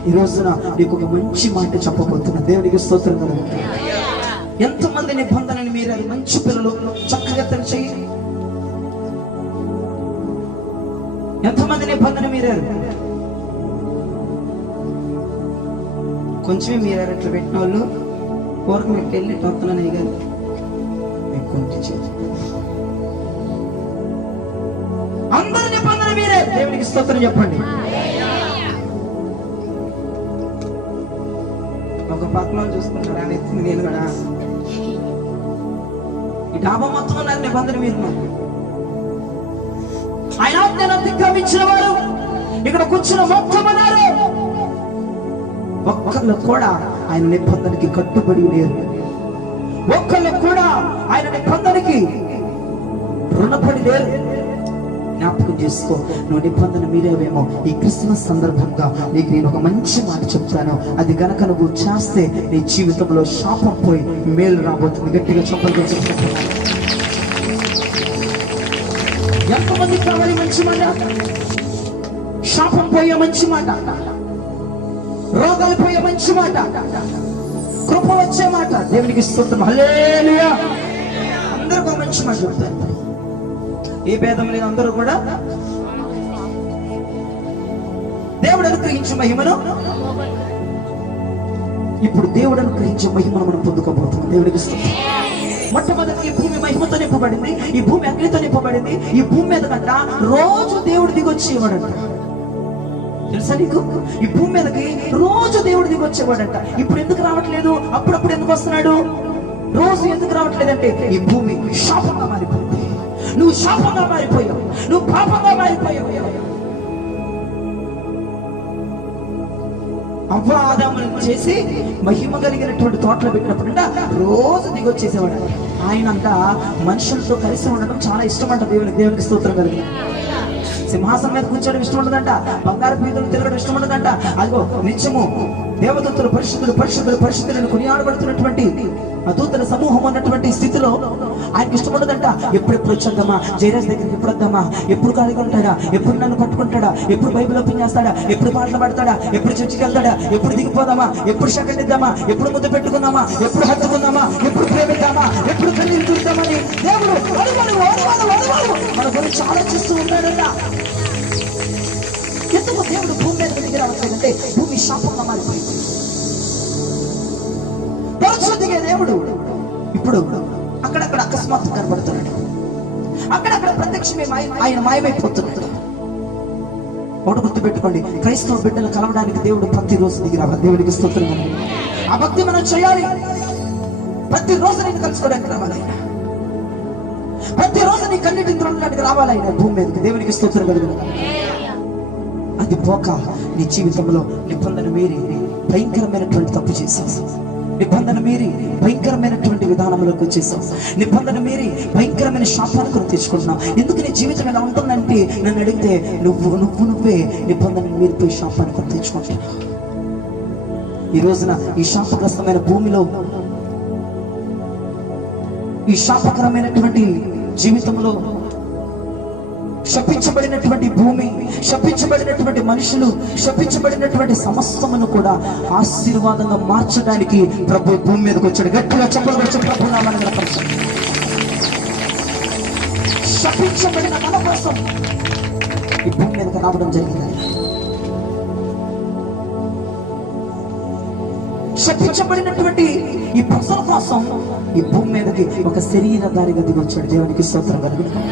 ఈ రోజున నీకు ఒక మంచి మాట చెప్పబోతున్నా. దేవునికి స్తోత్రం కదా. ఎంతమంది నిబంధనని మీరారు? మంచి పిల్లలు చక్కగా తెలిసి ఎంతమంది నిబంధన మీరారు? కొంచెమే మీరారు. అట్లా పెట్టిన వాళ్ళు కోరిక పెట్టి వెళ్ళి వస్తున్నాను అయ్యారు అందరి నిబంధన మీరే. దేవునికి స్తోత్రం చెప్పండి. ఒక ఒక పక్కన చూసుకుంటారా అని నేను కూడా ఈ డాబా మొత్తం ఉన్నారు నిబంధన మీరు. ఆయన ఆజ్ఞను అతిక్రమించిన వారు ఇక్కడ కూర్చున్న మొత్తం అన్నారు. ఒక్కళ్ళు కూడా ఆయన నిబంధనకి కట్టుబడి లేరు. ఒక్కళ్ళు కూడా ఆయన నిబంధనకి రుణపడి లేరు. జ్ఞాపకం చేసుకో, నువ్వు నిబంధన మీరేవేమో. ఈ క్రిస్మస్ సందర్భంగా నీకు నేను ఒక మంచి మాట చెప్తాను. అది గనక నువ్వు చేస్తే నీ జీవితంలో శాపం పోయి మేలు రాబోతుంది. గట్టిగా చెప్పలుగా చెప్తున్నాను. ఎంతమంది కావాలి మంచి మాట? శాపం పోయే మంచి మాట, రోగాలు పోయే మంచి మాట, కృప వచ్చే మాట. దేవునికి స్తోత్రం, హల్లెలూయా. అందరూ మంచి మాట చెప్తారు. ఏ భేదం లేదు, అందరూ కూడా దేవుడు అనుగ్రహించే మహిమను, ఇప్పుడు దేవుడు అనుగ్రహించే మహిమను మనం పొందుకోబోతున్నాం. దేవుడికి స్తోత్రం. మొట్టమొదటి ఈ భూమి మహిమతో నింపబడింది, ఈ భూమి అగ్నితో నింపబడింది. ఈ భూమి మీద కంట రోజు దేవుడు దిగొచ్చేవాడంట. తెలుసా నీకు? ఈ భూమి మీదకి రోజు దేవుడు దిగొచ్చేవాడంట. ఇప్పుడు ఎందుకు రావట్లేదు? అప్పుడప్పుడు ఎందుకు వస్తున్నాడు? రోజు ఎందుకు రావట్లేదంటే ఈ భూమి శాపంగా మారిపోయింది. నువ్వు శాపంగా మారిపోయావు, నువ్వు పాపంగా మారిపోయావు. అవ్వాదములను చేసి మహిమ కలిగినటువంటి తోటలో పెట్టినప్పుడంట రోజు దిగొచ్చేసేవాడు. ఆయనంట మనుషులతో కలిసి ఉండడం చాలా ఇష్టం అంట. దేవునికి స్తోత్రం కలిగి సింహాసనం మీద కూర్చోవడం ఇష్టం ఉండదంట. బంగారు పీఠం తిరగడం ఇష్టం ఉండదంట. అదిగో నిత్యము దేవదూతలు పరిశుద్ధులు పరిశుద్ధులు పరిశుద్ధులను కొనియాడబడుతున్నటువంటి అదూతల సమూహం అన్నటువంటి స్థితిలో ఆయనకి ఇష్టం ఉండదంట. ఎప్పుడెప్పుడు వచ్చేద్దామా, జయరాజ్ దగ్గరికి ఎప్పుడు వద్దామా, ఎప్పుడు ఖాళీగా ఉంటాడా, ఎప్పుడు నన్ను పట్టుకుంటాడా, ఎప్పుడు బైబిల్ ఓపెన్ చేస్తాడా, ఎప్పుడు పాటలు పాడతాడా, ఎప్పుడు చర్చికి వెళ్తాడా, ఎప్పుడు దిగిపోదామా, ఎప్పుడు సెకండ్ ఇద్దామా, ఎప్పుడు ముద్దు పెట్టుకుందామా, ఎప్పుడు హత్తుకుందామా, ఎప్పుడు ప్రేమిద్దామా, ఎప్పుడు కన్నీరు చూద్దామని దేవుడు మన గురించి ఆలోచిస్తూ ఉంటాడంట. ఎందుకు దేవుడు భూమి మీద దిగి రావట్లేదంటే భూమి శాపంగా మారిపోయింది. తరచు దిగే దేవుడు ఇప్పుడు అక్కడక్కడ అకస్మాత్తు కనబడుతున్నాడు. అక్కడక్కడ ప్రత్యక్షమే ఆయన మాయమైపోతున్నాడు. ఒకటి గుర్తు పెట్టుకోండి, క్రైస్తవ బిడ్డలు కలవడానికి దేవుడు ప్రతిరోజు దిగి రావాలి. దేవుడికి స్తోత్రం. ఆ భక్తి మనం చేయాలి. ప్రతిరోజు నేను కలుసుకోవడానికి రావాలి. ప్రతిరోజు నీ కన్నిటిని త్రొక్కడానికి రావాలి ఆయన భూమి మీదకి. దేవునికి స్తోత్రం కలుగును. అది పోక నీ జీవితంలో నిబంధన మీరి భయంకరమైనటువంటి తప్పు చేశావు. నిబంధన మీరి భయంకరమైనటువంటి విధానంలోకి వచ్చేసావు. నిబంధన మీరి భయంకరమైన శాపానికి తెచ్చుకుంటున్నావు. ఎందుకు నీ జీవితం ఎలా ఉంటుందంటే నన్ను అడిగితే నువ్వే నిబంధన మీరిపోయి శాపానికి తెచ్చుకుంటున్నావు. ఈ రోజున ఈ శాపగ్రస్తమైన భూమిలో, ఈ శాపకరమైనటువంటి జీవితంలో శపించబడినటువంటి భూమి, శపించబడినటువంటి మనుషులు, శపించబడినటువంటి సమస్తమును కూడా ఆశీర్వాదంగా మార్చడానికి ప్రభు భూమి మీదకి వచ్చాడు. గట్టిగా చెప్పలు వచ్చి ప్రభు నామమున పరిశుద్ధ శపించబడిన మన కోసం ఈ భూమి మీదకి రావడం జరిగింది. శపించబడినటువంటి ఈ ప్రజల కోసం ఈ భూమి మీదకి ఒక శరీరధారిగా దిగొచ్చాడు. దేవునికి స్తోత్రం కలుగును.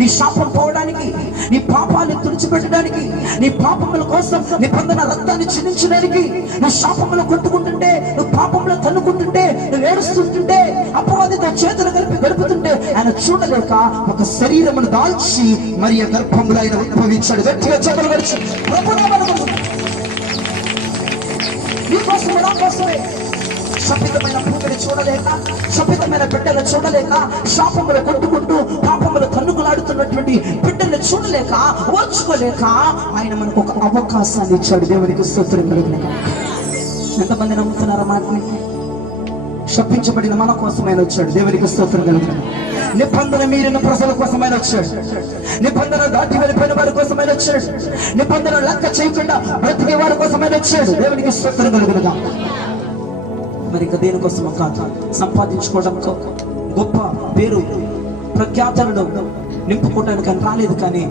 నీ శాపం పోవడానికి, నీ పాపాన్ని తుడిచిపెట్టడానికి, నీ పాపముల కోసం నిబంధన రక్తాన్ని చిందించడానికి, నువ్వు శాపంలో కొట్టుకుంటుంటే, నువ్వు పాపంలో తన్నుకుంటుంటే, నువ్వు ఏడుస్తుంటుంటే, అపవాదితో చేతులు గడుపుతుంటే ఆయన చూడలేక ఒక శరీరమును దాల్చి మరి గర్భంలో ఆయన ఉద్భవించాడు. గట్టిగా చేతులు గడిచి నీకోసం నా కోసమే శపితమైన భూమిని చూడలేక, శపితమైన బిడ్డలు చూడలేక, శాపములు కొట్టుకుంటూ పాపములు తన్నుకులాడుతున్నటువంటి బిడ్డల్ని చూడలేక, ఓర్చుకోలేక ఆయన మనకు ఒక అవకాశాన్ని ఇచ్చాడు. దేవునికి స్తోత్రం కలుగును. ఎంతమంది నమ్ముతున్నారా మాటని? శపించబడిన మన కోసమైన వచ్చాడు. దేవునికి స్తోత్రం కలుగును. నిబంధన మీరిన ప్రజల కోసమైన వచ్చాడు. నిబంధన దాటి వెళ్ళిపోయిన వారి కోసమైన వచ్చాడు. నిబంధన లెక్క చేయకుండా బ్రతికే వారి కోసమైన వచ్చాడు. దేవునికి స్తోత్రం కలుగునుగా. మరి ఇక దేనికోసం కాదు, సంపాదించుకోవడంతో గొప్ప పేరు ప్రఖ్యాతలను నింపుకోవడానికి అని రాలేదు, కానీ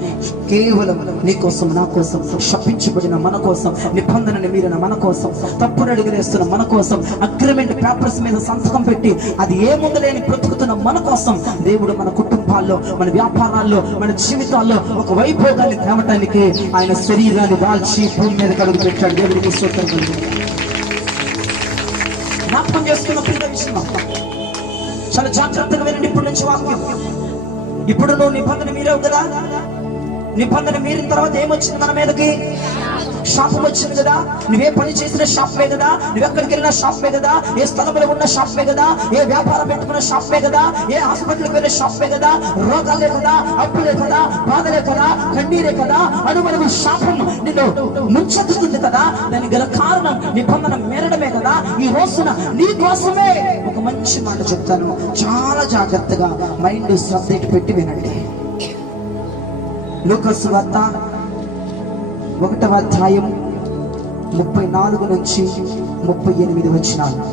కేవలం నీ కోసం, నా కోసం, శపించబడిన మన కోసం, నిబంధనని మీరిన మన కోసం, తప్పుడు అడుగులేస్తున్న మన కోసం, అగ్రిమెంట్ పేపర్స్ మీద సంతకం పెట్టి అది ఏముందలేని బ్రతుకుతున్న మన కోసం దేవుడు మన కుటుంబాల్లో, మన వ్యాపారాల్లో, మన జీవితాల్లో ఒక వైభోగాన్ని తేవటానికి ఆయన శరీరాన్ని దాల్చి భూమి మీద కడుగు పెట్టాడు. దేవుడికి స్తోత్రం కలుగుతుంది. ప్రకటిస్తున్నాం. చాలా జాగ్రత్తగా వినండి ఇప్పటి నుంచి వాక్యం. ఇప్పుడు నువ్వు నిబంధన మీరావు కదా, నిబంధన మీరిన తర్వాత ఏమొచ్చింది మన మీదకి? శాపం వచ్చింది కదా. నువ్వే పని చేసిన శాపమే కదా, నువ్వెక్కడికి వెళ్ళిన శాపమే కదా, ఏ స్థలంలో ఉన్న శాపమే కదా, ఏ వ్యాపారం పెట్టుకున్న శాపమే కదా, ఏ హాస్పిటల్కి వెళ్ళే శాపమే కదా, రోగాలే కదా, అప్పులే కదా, బాధలే కదా, కన్నీరే కదా, అనుమతి శాపం నిన్ను ముంచెత్తుతుంది కదా. దానికి గల కారణం నిబంధన మేరడమే కదా. ఈ రోజున నీ కోసమే ఒక మంచి మాట చెప్తాను, చాలా జాగ్రత్తగా మైండ్ శ్రద్ధ పెట్టి వినండి. లూకాసు వార్త 1వ అధ్యాయం 34 నుంచి 38 వచనాలు.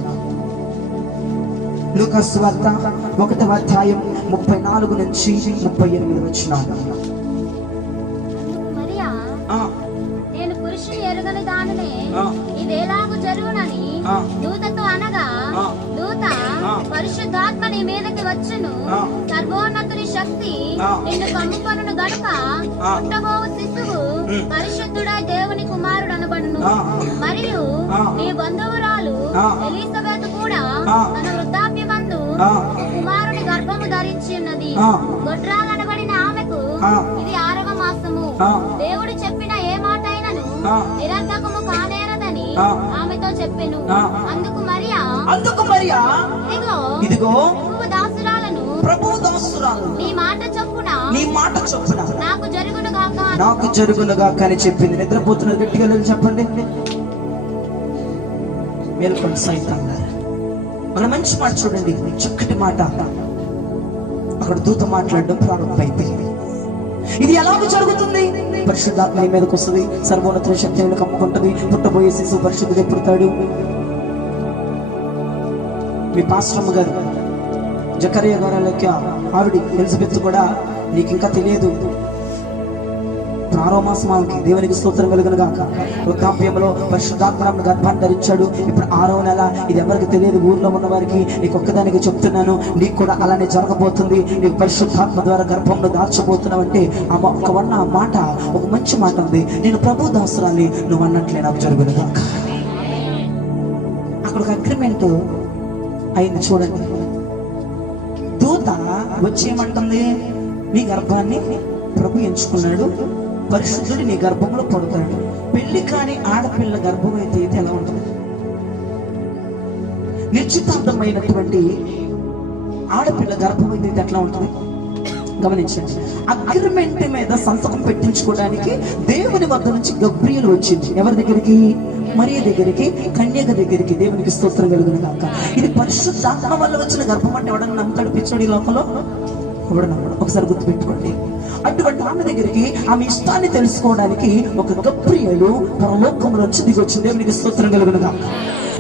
లూకాసు వార్త 1వ అధ్యాయం 34 నుంచి 38 వచనాలు. మరియా, నేను పురుషుని ఎరుగని దానినే ఇదేలాగు జరుగునని దూతతో అనగా, దూత పరిశుద్ధాత్మ నీ మీదకి వచ్చును, సర్వోన్నతుని శక్తి నిన్ను కమ్ముకొనును గనుక పుట్టబోవు శిశువు పరిశుద్ధుడై దేవుని కుమారుడు అనబడును. మరియు నీ బంధువురాలు ఎలిజబెత్ కూడా తన వృద్ధాప్యమందు కుమారుని గర్భము ధరించి ఉన్నది. గొడ్రాలనబడిన ఆమెకు ఇది 6వ మాసము. దేవుడు చెప్పిన ఏ మాట అయినను నిరర్ధకము కానేరదని ఆమెతో చెప్పెను. అందుకు మరియా ఇదిగో ప్రభువు దాసురాలను నీ మాట చొప్పున నాకు జరుగునుగాక అని చెప్పింది. నిద్రపోతున్నది గట్టిగా చెప్పండి. మేల్కొని సైతం మన మంచి మాట చూడండి, చక్కటి మాట. అక్కడ దూత మాట్లాడడం ప్రారంభమైంది. ఇది ఎలాగ జరుగుతుంది? పరిశుద్ధాత్మ నీ మీదకి వస్తుంది, సర్వోన్నత శక్తి కమ్ముకుంటుంది, పుట్టబోయే శిశువు పరిశుద్ధుగా పుడతాడు. మీ పాస్టమ్మ గారు జకరియా గారు లెక్క ఆవిడ ఎలిజబెత్ కూడా నీకు ఇంకా తెలియదు, 6వ మాసం ఆమెకి. దేవునికి స్తోత్రం కలుగును గాక. వృద్ధాప్యంలో పరిశుద్ధాత్మ గర్భాన్ని ధరించాడు. ఇప్పుడు 6వ నెల. ఇది ఎవరికి తెలియదు, ఊర్లో ఉన్న వారికి. నీకు ఒక్కదానికి చెప్తున్నాను, నీకు కూడా అలానే జరగబోతుంది. నీకు పరిశుద్ధాత్మ ద్వారా గర్భంలో దాచబోతున్నావు అంటే ఆ మాట ఒక మంచి మాట ఉంది. నేను ప్రభు దాసురాన్ని, నువ్వు అన్నట్లే నాకు జరుగును గాక. అక్కడ ఒక అగ్రిమెంట్ అయింది చూడండి. దూత వచ్చేయమంటుంది, నీ గర్భాన్ని ప్రభు ఎంచుకున్నాడు, పరిశుద్ధుడు నీ గర్భంలో పడుతాడు. పెళ్లి కాని ఆడపిల్ల గర్భం అయితే ఎలా ఉంటుంది? నిశ్చితార్థమైనటువంటి ఆడపిల్ల గర్భం అయితే ఎట్లా ఉంటుంది? గమనించండి. అగ్రిమెంట్ మీద సంతకం పెట్టించుకోవడానికి దేవుని వద్ద నుంచి గబ్రియలు వచ్చింది. ఎవరి దగ్గరికి? మరియ దగ్గరికి, కన్యక దగ్గరికి. దేవునికి స్తోత్రం కలుగును గాక. ఇది పరిశుద్ధాత్మ వల్ల వచ్చిన గర్భం అంటే ఎవడన్నా నమ్ముతాడు? పిచ్చోడి లోకంలో ఎవడు నమ్మడు. ఒకసారి గుర్తుపెట్టుకోండి. అటువంటి ఆమె దగ్గరికి ఆమె ఇష్టాన్ని తెలుసుకోవడానికి ఒక గబ్రియలు పరలోకంలో వచ్చి దిగొచ్చింది. దేవునికి స్తోత్రం కలుగును గాక.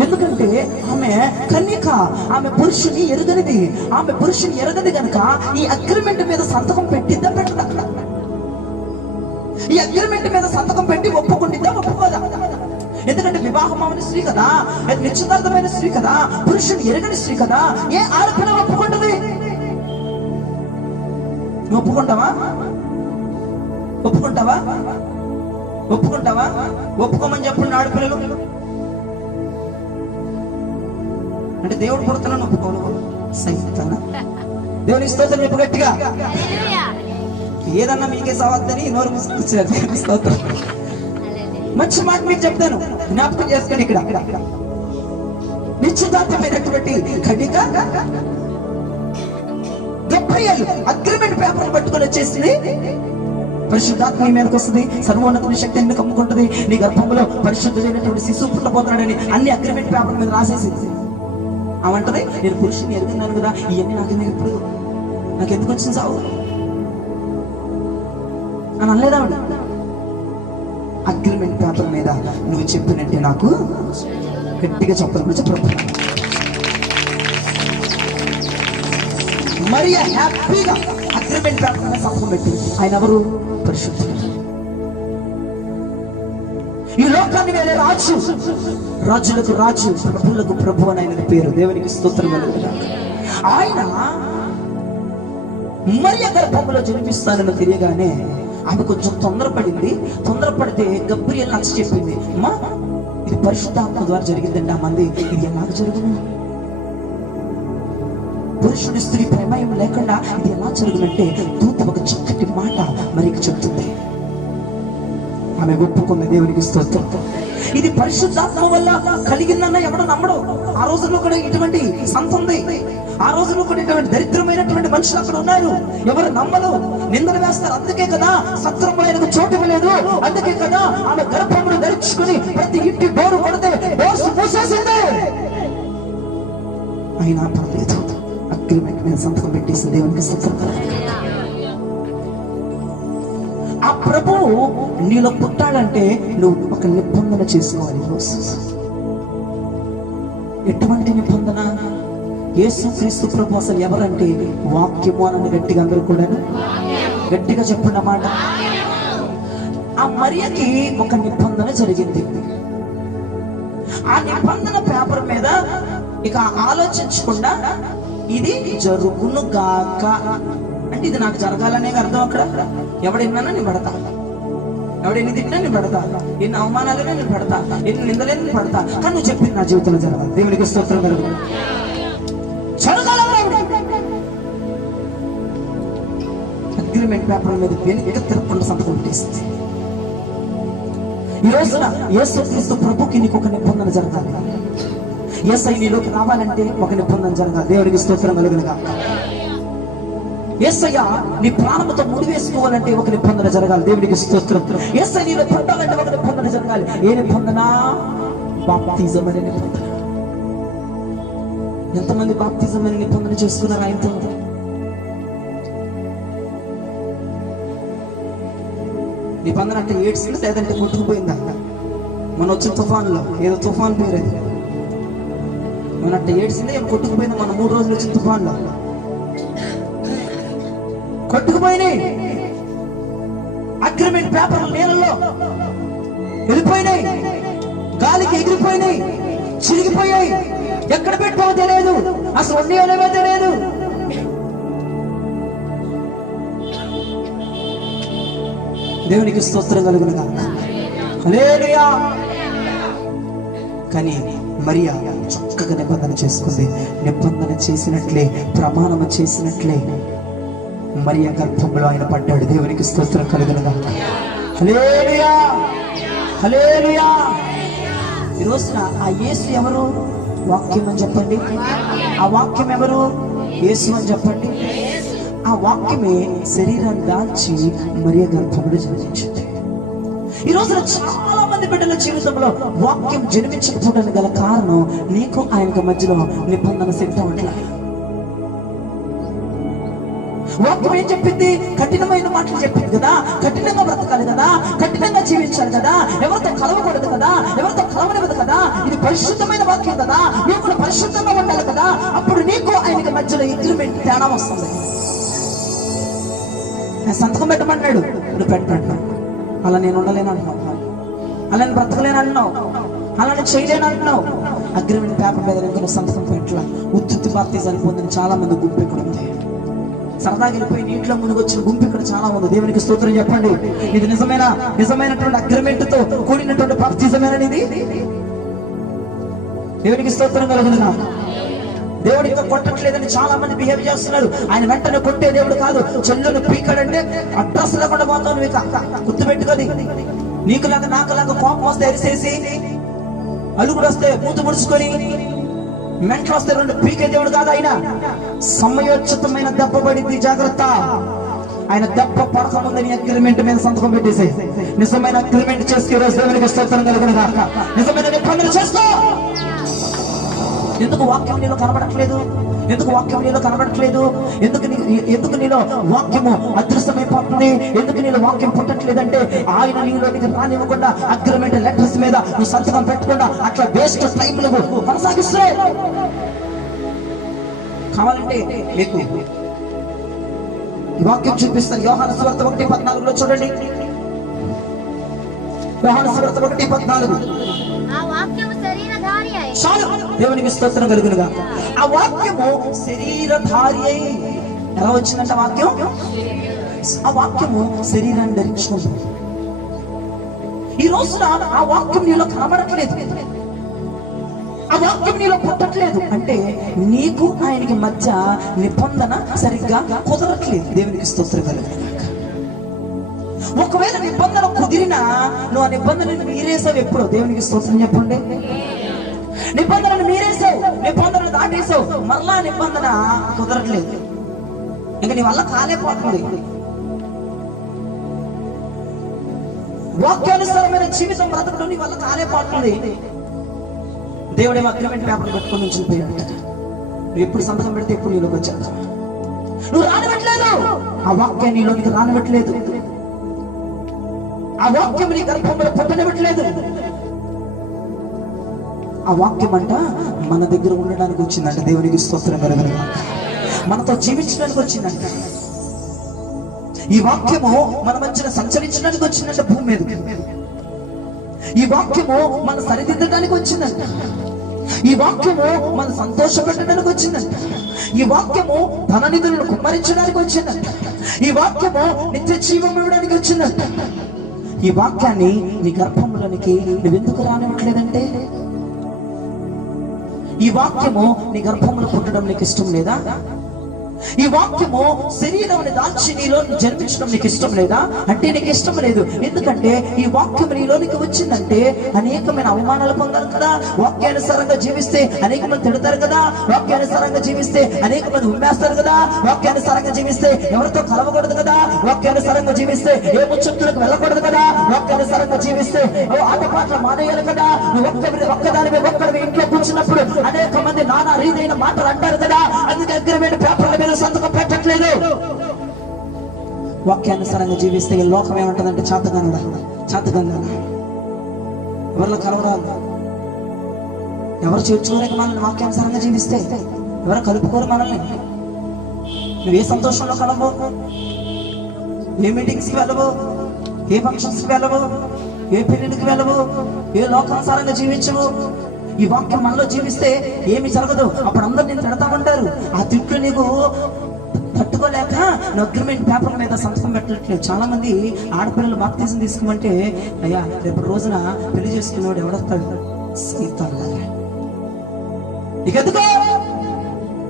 ఎందుకంటే ఆమె కన్యక, ఆమె పురుషుని ఎరుగనిది. ఆమె పురుషుని ఎరగని కనుక ఈ అగ్రిమెంట్ మీద సంతకం పెట్టిద్దా పెట్టదా? ఈ అగ్రిమెంట్ మీద సంతకం పెట్టి ఒప్పుకుంటుందా ఒప్పుకోదా? ఎందుకంటే వివాహం అవని స్త్రీ కదా, నిశ్చితార్థమైన స్త్రీ కదా, పురుషుని ఎరగని స్త్రీ కదా. ఏ ఆడపిల్ల ఒప్పుకుంటుంది? ఒప్పుకుంటావా? ఒప్పుకుంటావా? ఒప్పుకుంటావా? ఒప్పుకోమని చెప్పండి ఆడపిల్లలు. అంటే దేవుడు పుడుతున్నాను ఒప్పుకోను సైతానా? దేవుని స్తోత్రం చెప్పు గట్టిగా. ఏదన్నా మీకే సవద్దని నోరు మూసుకొచ్చారు. స్తోత్రం. మంచి మాట మీకు చెప్తాను, జ్ఞాపకం చేసుకోండి. ఇక్కడ నిశ్చితార్థమైనటువంటి కన్యక గబ్రియలు అగ్రిమెంట్ పేపర్ పట్టుకొని వచ్చేసింది. పరిశుద్ధాత్మ మీదకి వస్తుంది, సర్వోన్నతుని శక్తి ఎందుకు కమ్ముకుంటుంది, నీ గర్భంలో పరిశుద్ధమైనటువంటి శిశువు పుట్టబోతున్నాడని అన్ని అగ్రిమెంట్ పేపర్ మీద రాసేసింది. అవంటది, నేను పురుషుని ఎరుగున్నాను కదా, ఇవన్నీ నాకెందుకు, ఇప్పుడు నాకెందుకు వచ్చింది సావు అని అనలేదా? అగ్రిమెంట్ పేపర్ మీద నువ్వు చెప్పినట్టే నాకు గట్టిగా చెప్పాలి. చెప్పు. మరియా హ్యాపీగా అగ్రిమెంట్ పేపర్ మీద సంతకం పెట్టింది. ఆయన ఎవరు? పరిశుద్ధుడు. ఈ లోకాన్ని వేరే రాజు, రాజులకు రాజు, ప్రభువులకు ప్రభు అని ఆయన పేరు. దేవునికి స్తోత్రం కలుగును. ఆయన మరియ గర్భంలో జన్మిస్తానని తెలియగానే ఆమె కొంచెం తొందరపడింది. తొందరపడితే గబ్రియల్ నచ్చ చెప్పింది, అమ్మా ఇది పరిశుద్ధాత్మ ద్వారా జరిగిందండి. ఆ మంది ఇది ఎలాగ జరుగును? పురుషుడి స్త్రీ ప్రమేయం లేకుండా ఇది ఎలా జరుగునంటే దూత ఒక చక్కటి మాట మరికి చెప్తుంది. ఆమె ఒప్పుకుంది. దేవునికి స్తోత్రం. ఇది పరిశుద్ధాత్మ వల్ల కలిగిందన్న ఎవడో నమ్మడు. ఆ రోజుల్లో కూడా ఇటువంటి సంత ఉంది. ఆ రోజుల్లో కూడా ఇటువంటి దరిద్రమైనటువంటి మనుషులు అక్కడ ఉన్నారు. ఎవరు నమ్మరు, నిందలు వేస్తారు. అందుకే కదా సత్రంలో ఆయనకు చోటు ఇవ్వలేదు. అందుకే కదా ఆమె గర్భమును ధరించుకుని ప్రతి ఇంటి డోరు కొడితే డోర్స్ మూసేసింది. అయినా పర్లేదు, అగ్రిమెంట్ మీద సంతకం పెట్టేసింది. దేవునికి స్తోత్రం. ఆ ప్రభువు నీలో పుట్టాలంటే నువ్వు ఒక నిబంధన చేసుకోవాలి. ఎటువంటి నిబంధన? యేసుక్రీస్తు ప్రభు అసలు ఎవరంటే వాక్యము అని గట్టిగా అందరూ కూడా గట్టిగా చెప్పండి అన్నమాట. ఆ మరియకి ఒక నిబంధన జరిగింది. ఆ నిబంధన పేపర్ మీద ఇక ఆలోచించకుండా ఇది జరుగును గాక అంటే ఇది నాకు జరగాలనే అర్థం. అక్కడ ఎవడెన్నా నేను పడతా, ఎవడెన్ని తిట్టినా నేను పడతా, ఎన్ని అవమానాలనే నేను పడతా, ఎన్ని నిందలే నేను పడతా, కానీ నువ్వు చెప్పింది నా జీవితంలో జరగాలి. దేవునికి స్తోత్రం కలుగు. అగ్రిమెంట్ పేపర్ మీద వెనక్కి తిరగకుండా సంతకం పెట్టేసింది. ఈ రోజున యేసుక్రీస్తు ప్రభుకి నీకు ఒక నిబంధన జరగాలి. యేసయ్య నీలోకి రావాలంటే ఒక నిబంధన జరగాలి. దేవునికి స్తోత్రం కలుగునుగా. యేసయ్య నీ ప్రాణముతో ముడివేసుకోవాలంటే ఒక నిబంధన జరగాలి. దేవునికి స్తోత్రం. యేసయ్య నీలో పుట్టాలంటే ఒక నిబంధన జరగాలి. ఏ నిబంధన? బాప్తిజం అనే నిబంధన. ఎంతమంది బాప్తిజం అనే నిబంధన చేసుకున్నారు ఆయనతో? నిబంధన అంటే ఏడ్చింది, లేదంటే కొట్టుకుపోయిందా? మన వచ్చిన తుఫాన్లో ఏదో తుఫాన్ పేరేది మన అంటే ఏడ్చింది, ఏం కొట్టుకుపోయింది? మన 3 రోజులు వచ్చిన తుఫాన్లో కొట్టుకుపోయినాయి. అగ్రిమెంట్ పేపర్ నీళ్ళలో వెళ్ళిపోయినాయి, గాలికి ఎగిరిపోయినాయి, చిరిగిపోయాయి. ఎక్కడ పెట్టావో తెలియదు, అసలు ఉన్నాయో తెలియదు. దేవునికి స్తోత్రం కలుగునుగా. హల్లెలూయా. కానీ మరియా చక్కగా నిబంధన చేసుకుంది. నిబంధన చేసినట్లే, ప్రమాణము చేసినట్లే మరియా గర్భంలో ఆయన పడ్డాడు. దేవునికి స్తోత్రం కలుగునుగా. హల్లెలూయా, హల్లెలూయా. ఈ రోజున ఆ యేసు ఎవరు? వాక్యం అని చెప్పండి. ఆ వాక్యం ఎవరు? యేసు అని చెప్పండి. ఆ వాక్యమే శరీరాన్ని దాల్చి మరియా గర్భంలో జన్మించింది. ఈ రోజున చాలా మంది బిడ్డల జీవితంలో వాక్యం జన్మించకపోవడానికి గల కారణం నీకు ఆయనకు మధ్యలో నిబంధన సిద్ధం అట్లా. వాక్యం ఏం చెప్పింది? కఠినమైన మాటలు చెప్పింది కదా, కఠినంగా బ్రతకాలి కదా, కఠినంగా జీవించాలి కదా, ఎవరితో కలవకూడదు కదా, ఎవరితో కలవనివ్వదు కదా. ఇది పరిశుద్ధమైన వాక్యం కదా, నువ్వు కూడా పరిశుద్ధంగా ఉండాలి కదా. అప్పుడు నీకు ఆయనకి మధ్యలో అగ్రిమెంట్ తేడా వస్తుంది. సంతకం పెట్టమన్నాడు, నువ్వు పెట్టండి. అలా నేను ఉండలేను అంటున్నావు, అలా నేను బ్రతకలేను అంటున్నావు, అలా నేను చేయలేను అంటున్నావు. అగ్రిమెంట్ పేపర్ మీద నువ్వు సంతకం పెట్టలా. ఉత్తుత్తి బాప్తిజాలు పొందిన చాలా మంది గుంపు ఇక్కడ ఉంది. సరదాగా వెళ్ళిపోయి నీటిలో మునిగొచ్చిన గుంపు ఇక్కడ చాలా ఉంది. దేవునికి స్తోత్రం చెప్పండి. ఇది నిజమైనటువంటి అగ్రిమెంట్ తో కూడినటువంటి బాప్తిజమేనది. దేవునికి స్తోత్రం కలుగునుగా. దేవుడు ఇంకా కొట్టట్లేదని చాలా మంది బిహేవ్ చేస్తున్నారు. ఆయన వెంటనే కొట్టే దేవుడు కాదు. చెల్లును పీకాడంటే అడ్రస్ లేకుండా పోతావు నువ్వు. ఇక గుర్తుపెట్టుకోది. నీకులాగా నాకులాగా కోపం వస్తే ఎరిసేసి, అలుగుడు వస్తే మూత ముడుచుకొని, మెంటలు వస్తే 2 పీకే దేవుడు కాదు ఆయన. సమయోచితమైన దెబ్బ పడింది, జాగ్రత్త. ఆయన దెబ్బ పడకముందు నీ అగ్రిమెంట్ మీద సంతకం పెట్టేసి నిజమైన అగ్రిమెంట్ చేసుకునే రోజు దేవునికి స్తోత్రం కలుగునుగా. నిజమైన నిబంధన చేసుకో. ఎందుకు వాక్యం నీలో కనబడట్లేదు? ఎందుకు వాక్యం నీలో కనబడట్లేదు? ఎందుకు నీలో వాక్యము అదృశ్యమైపోతుంది? ఎందుకు నీలో వాక్యం పుట్టట్లేదంటే ఆయన నీలోకి రానివ్వకుండా అగ్రిమెంట్ లెటర్స్ మీద నువ్వు సంతకం పెట్టకుండా అట్లా వేస్ట్ టైం నువ్వు కొనసాగిస్తే. కావాలంటే మీకు వాక్యం చూపిస్తాను. యోహాను సువార్త 1:14 చూడండి. యోహాను సువార్త 1:14. చాలు. దేవునికి స్తోత్రం కలుగునుగా. ఆ వాక్యము శరీరధారి అయి ఎలా వచ్చిందంటే వాక్యం, ఆ వాక్యము శరీరాన్ని ధరించుకుంటుంది. ఈ రోజున ఆ వాక్యం నీలో కనబడట్లేదు. ఆ వాక్యం నీలో పుట్టట్లేదు అంటే నీకు ఆయనకి మధ్య నిబంధన సరిగ్గా కుదరట్లేదు. దేవునికి స్తోత్రం కలుగును. ఒకవేళ నిబంధన కుదిరినా నువ్వు ఆ నిబంధనను మీరేసావు. ఎప్పుడు? దేవునికి స్తోత్రం చెప్పండి. నిబంధనలు మీరేసావు, నిబంధనలు దాటేసావు, మరలా నిబంధన కుదరట్లేదు. ఇంకా నీ వల్ల కాలేపోతుంది. వాక్యానుసారమైన జీవితం బ్రతకడం నీ వల్ల కాలేపోతుంది. దేవుడేమో అగ్రిమెంట్ పేపర్ పెట్టుకొని నుంచి పోయాడు. నువ్వు ఎప్పుడు సంతకం పెడితే ఎప్పుడు నీలోకి వచ్చావు. నువ్వు రానివ్వట్లేదు, ఆ వాక్యం నీలోనికి రానివ్వట్లేదు, ఆ వాక్యం నీ గర్భంలో పుట్టనివ్వట్లేదు. ఆ వాక్యం అంట మన దగ్గర ఉండడానికి వచ్చిందంట. దేవునికి స్తోత్రం కలుగును. మనతో జీవించడానికి వచ్చిందంట. ఈ వాక్యము మన మధ్యన సంచరించడానికి వచ్చిందంట. భూమి మీద ఈ వాక్యము మన సరిదిద్దడానికి వచ్చిందంట. ఈ వాక్యము మన సంతోషపెట్టడానికి వచ్చిందంట. ఈ వాక్యము ధన నిధులను కుమ్మరించడానికి వచ్చిందంట. ఈ వాక్యము నిత్య జీవం ఇవ్వడానికి వచ్చిందంట. ఈ వాక్యాన్ని నీ గర్భంలోనికి నువ్వెందుకు రానివ్వట్లేదంటే ఈ వాక్యము నీ గర్భంలో పుట్టడం నీకు ఇష్టం లేదా? ఈ వాక్యము శరీరం దాల్చి నీలో జన్మించడం నీకు ఇష్టం లేదా? అంటే నీకు ఇష్టం లేదు. ఎందుకంటే ఈ వాక్యం నీలోనికి వచ్చిందంటే అనేకమైన అవమానాలు పొందారు కదా. వాక్యానుసారంగా జీవిస్తే అనేక మంది తిడతారు కదా. వాక్యానుసారంగా జీవిస్తే అనేక మంది ఉమ్మేస్తారు కదా. వాక్యానుసారంగా జీవిస్తే ఎవరితో కలవకూడదు కదా. వాక్యానుసారంగా జీవిస్తే ఏ ముచ్చట్లకు వెళ్ళకూడదు కదా. వాక్యానుసారంగా జీవిస్తే ఆటపాటలు మానేయాలి కదా. ఒక్కదాని ఒక్కడి ఇంట్లో కూర్చున్నప్పుడు అనేక మంది నానా రీదైన మాటలు అంటారు కదా. అందుకే అగ్రిమెంట్ పేపర్ల మీద సంతకం పెట్టట్లేదు. వాక్యానుసారంగా జీవిస్తే ఈ లోకం ఏమంటుందంటే చేతగానుడా, చేతగాను, ఎవరిలో కలవరాలు, ఎవరు చేర్చుకోలేక మనల్ని వాక్యానుసారంగా జీవిస్తే ఎవరు కలుపుకోరు మనల్ని. నువ్వే సంతోషంలో కలవు, ఏ మీటింగ్స్కి వెళ్ళవు, ఏ ఫంక్షన్స్కి వెళ్ళవు, ఏ పెళ్లికి వెళ్ళవు, ఏ లోకానుసారంగా జీవించవు. ఈ వాక్యం మనలో జీవిస్తే ఏమి జరగదు. అప్పుడు అందరు నేను తిడతామంటారు. ఆ తిట్లు నీకు తట్టుకోలేక అగ్రిమెంట్ పేపర్ మీద సంతకం పెట్టట్లేదు. చాలా మంది ఆడపిల్లలు బాప్తిజం తీసుకోమంటే అయ్యా రేపు రోజున పెళ్లి చేసుకునేవాడు ఎవడొస్తాడు? సైతాన్లాగా. ఇక ఎందుకో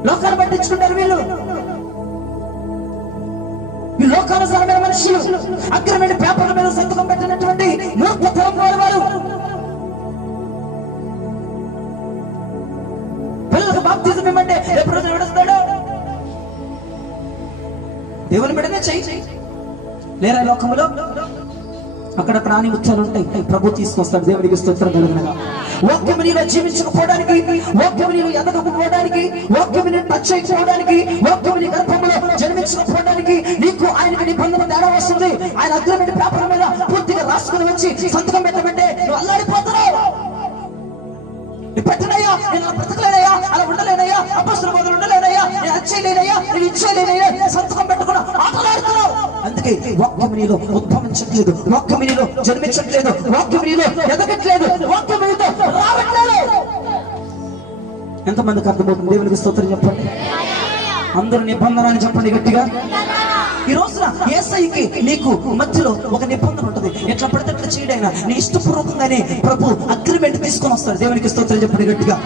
లోకాలు పట్టించుకుంటారు వీళ్ళు. ఈ లోకానుసారమైన మనుషులు అగ్రిమెంట్ పేపర్ల మీద సంతకం పెట్టినటువంటి మూర్ఖతరం వారు. పిల్లలకు బాప్తిజం ఇవ్వమంటే రేపు రోజున ఎవడొస్తాడు? దేవుని బిడ్డనే చెయ్యి. లేరా లోకములో అక్కడక్కడ ఆని ముత్యాలు ఉంటాయి, ప్రభు తీసుకొస్తాడు. దేవునికి స్తోత్రం కలుగునుగా. వాక్యం నీలో జీవించకపోవడానికి, వాక్యం నీలో ఎదగకపోవడానికి, వాక్యం నీ టచ్ అయిపోవడానికి, వాక్యం నీ గర్భంలో జన్మించకపోవడానికి నీకు ఆయనకి నిబంధన తేడా వస్తుంది. ఆయన అగ్రిమెంట్ పేపర్ మీద పూర్తిగా రాసుకుని వచ్చి సంతకం పెట్టమంటే నువ్వు అల్లాడిపోతున్నావు. పెట్టనయ్యా, నేను అలా బ్రతకలేనయ్యా, అలా ఉండలేనయ్యా, అపొస్తలుల బోధలు ఉండలేనయ్యా, నేను అచ్చేయలేనయ్యా, నేను ఇచ్చేయలేనయ్యా, సంతకం పెట్టుకున్నా ఆటలాడుతున్నావు. అందుకే వాక్యం నీలో ఉద్భవించట్లేదు, వాక్యం నీలో జన్మించట్లేదు, వాక్యం నీలో ఎదగట్లేదు, వాక్యం నీతో రావట్లేదు. ఎంతమందికి అర్థమవుతుంది? దేవునికి స్తోత్రం చెప్పండి. అందరూ నిబంధనని చెప్పండి గట్టిగా. ఈ రోజున యేసయ్యకి నీకు మధ్యలో ఒక నిబంధన ఉంటుంది. ఎట్లా పడితే అట్లా చేయడైనా నీ ఇష్టపూర్వకంగానే ప్రభు అగ్రిమెంట్ తీసుకొని వస్తాడు. దేవునికి స్తోత్రం చెప్పండి గట్టిగా.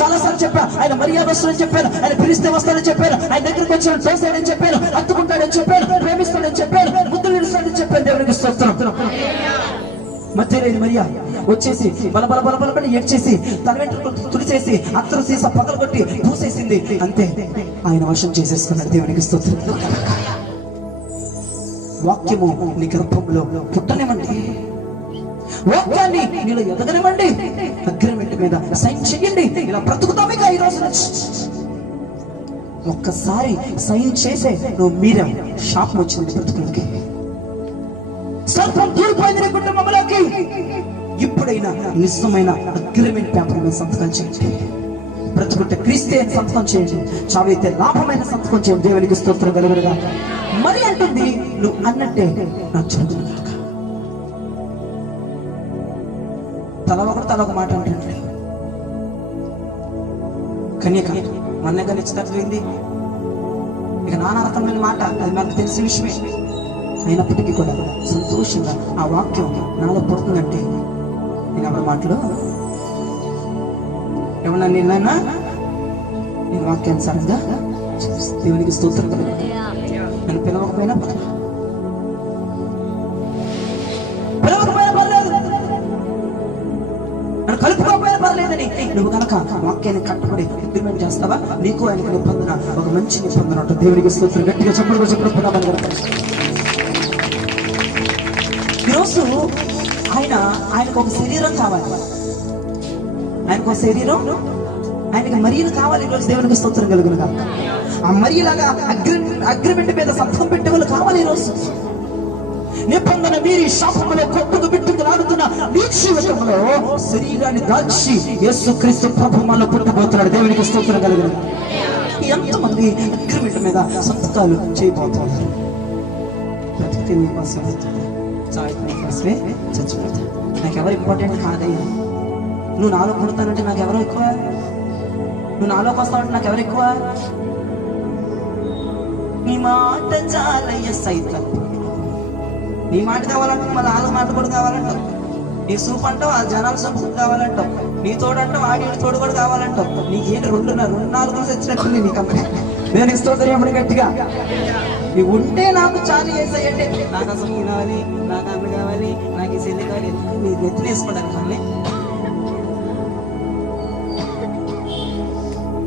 చాలా సార్లు చెప్పాను, ఆయన మర్యాద వస్తాడని చెప్పాను, ఆయన పిలిస్తే వస్తాడని చెప్పాను, ఆయన దగ్గరికి వచ్చాడు తోసాడని చెప్పాను, హత్తుకుంటాడని చెప్పాను, ప్రేమిస్తాడని చెప్పాను, ముద్దులు ఇస్తాడని చెప్పాను. దేవునికి స్తోత్రం. మధ్య లేని మరియా వచ్చేసి బలబలబలబలబడి ఏడ్చేసి తన వెంట్రుకలు తుడిచేసి అత్తరు సీసా పగలు కొట్టి పూసేసింది. అంతే, ఆయన వశం చేసేసుకున్నాడు. దేవునికి స్తోత్రం. వాక్యము నీ గర్భంలో పుట్టనివ్వండి, వాక్యాన్ని నీలో ఎదగనివ్వండి, అగ్రిమెంట్ మీద సైన్ చేయండి. ఇలా బ్రతుకుతామే ఈ రోజు నుంచి. ఒక్కసారి సైన్ చేసే నువ్వు మీరే శాపం వచ్చింది బ్రతుకులకి, సర్పం దూరిపోయింది నీ కుటుంబంలోకి. ఇప్పుడైనా నిజమైన అగ్రిమెంట్ పేపర్ మీద సంతకం చేయండి. బ్రతుకుంటే క్రీస్తే సంతకం చేయండి, చావైతే లాభమైన సంతకం చేయండి. దేవునికి స్తోత్రం కలుగునుగా. మరి అంటుంది, నువ్వు అన్నట్టే నాకు జరుగుతుంది. తల ఒక మాట అంటే కన్యక మన్నగా నిశ్చితమైంది. ఇక నానా రకమైన మాట, అది నాకు తెలిసిన విషయమే. అయినప్పటికీ కూడా సంతోషంగా ఆ వాక్యం నాలో పుడుతుందంటే నేను ఎవరి మాటలు ఏమన్నా నిన్న నేను వాక్యానుసారంగా దేవునికి స్తోత్రం కలుగుతుంది. నన్ను పిలవకపోయినా పర్లేదు, నన్ను కలుపుకోకపోయినా పర్లేదని నువ్వు కనుక వాక్యాన్ని కట్టుబడి ఇంప్లిమెంట్ చేస్తావా, నీకు ఆయనకు నిబంధన, ఒక మంచి నిబంధన ఉంటుంది. దేవునికి స్తోత్రం. గట్టిగా చెప్పడం ఈరోజు ఆయనకు ఒక శరీరం కావాలి, ఆయనకు ఒక శరీరం, ఆయనకి మరియలు కావాలి. ఈరోజు దేవునికి స్తోత్రం కలుగును కాక. ఆ మరియలాగా అగ్రిమెంట్ మీద సంతకం పెట్టే వాళ్ళు కావాలి. ఈరోజు నిబంధన మీరి శాపములో కొట్టుకు బిట్టుకు లాగుతున్న నీ జీవితంలో శరీరాన్ని దాల్చి యేసుక్రీస్తు ప్రభు మనలో పుట్టబోతున్నాడు. దేవునికి స్తోత్రం కలుగును. ఎంతమంది అగ్రిమెంట్ మీద సంతకాలు చేయబోతున్నారు? బ్రతికితే నీకోసమే, చాయితే నీకోసమే, చచ్చిపోతా నాకెవరు ఇంపార్టెంట్ కాదయ్యా. నువ్వు నాలో పుడతానంటే నాకెవరో ఎక్కువ, నువ్వు నాలోకి వస్తావంటే నాకెవరు ఎక్కువ. నీ మాట చాలయ్య సైతం, నీ మాట కావాలంటావు, మన వాళ్ళ మాట కూడా కావాలంటావు. నీ సూప్ అంటావు, ఆ జనాల సూప్ కావాలంటావు. నీ తోడు అంటావు, వాడి తోడు కూడా కావాలంటావు. నీకేంటి 2-4 తెచ్చినట్టుంది నీకంటే. నేను ఇస్తోత్రం ఎప్పుడు గట్టిగా నీవు ఉంటే నాకు చాలు చేసాయంటే, నాకు అసలు ఈ కావాలి, నాకు అన్న కావాలి, నాకు ఈ సెల్లి కావాలి, ఎందుకు మీరు నెత్తిన వేసుకోవడానికి కానీ.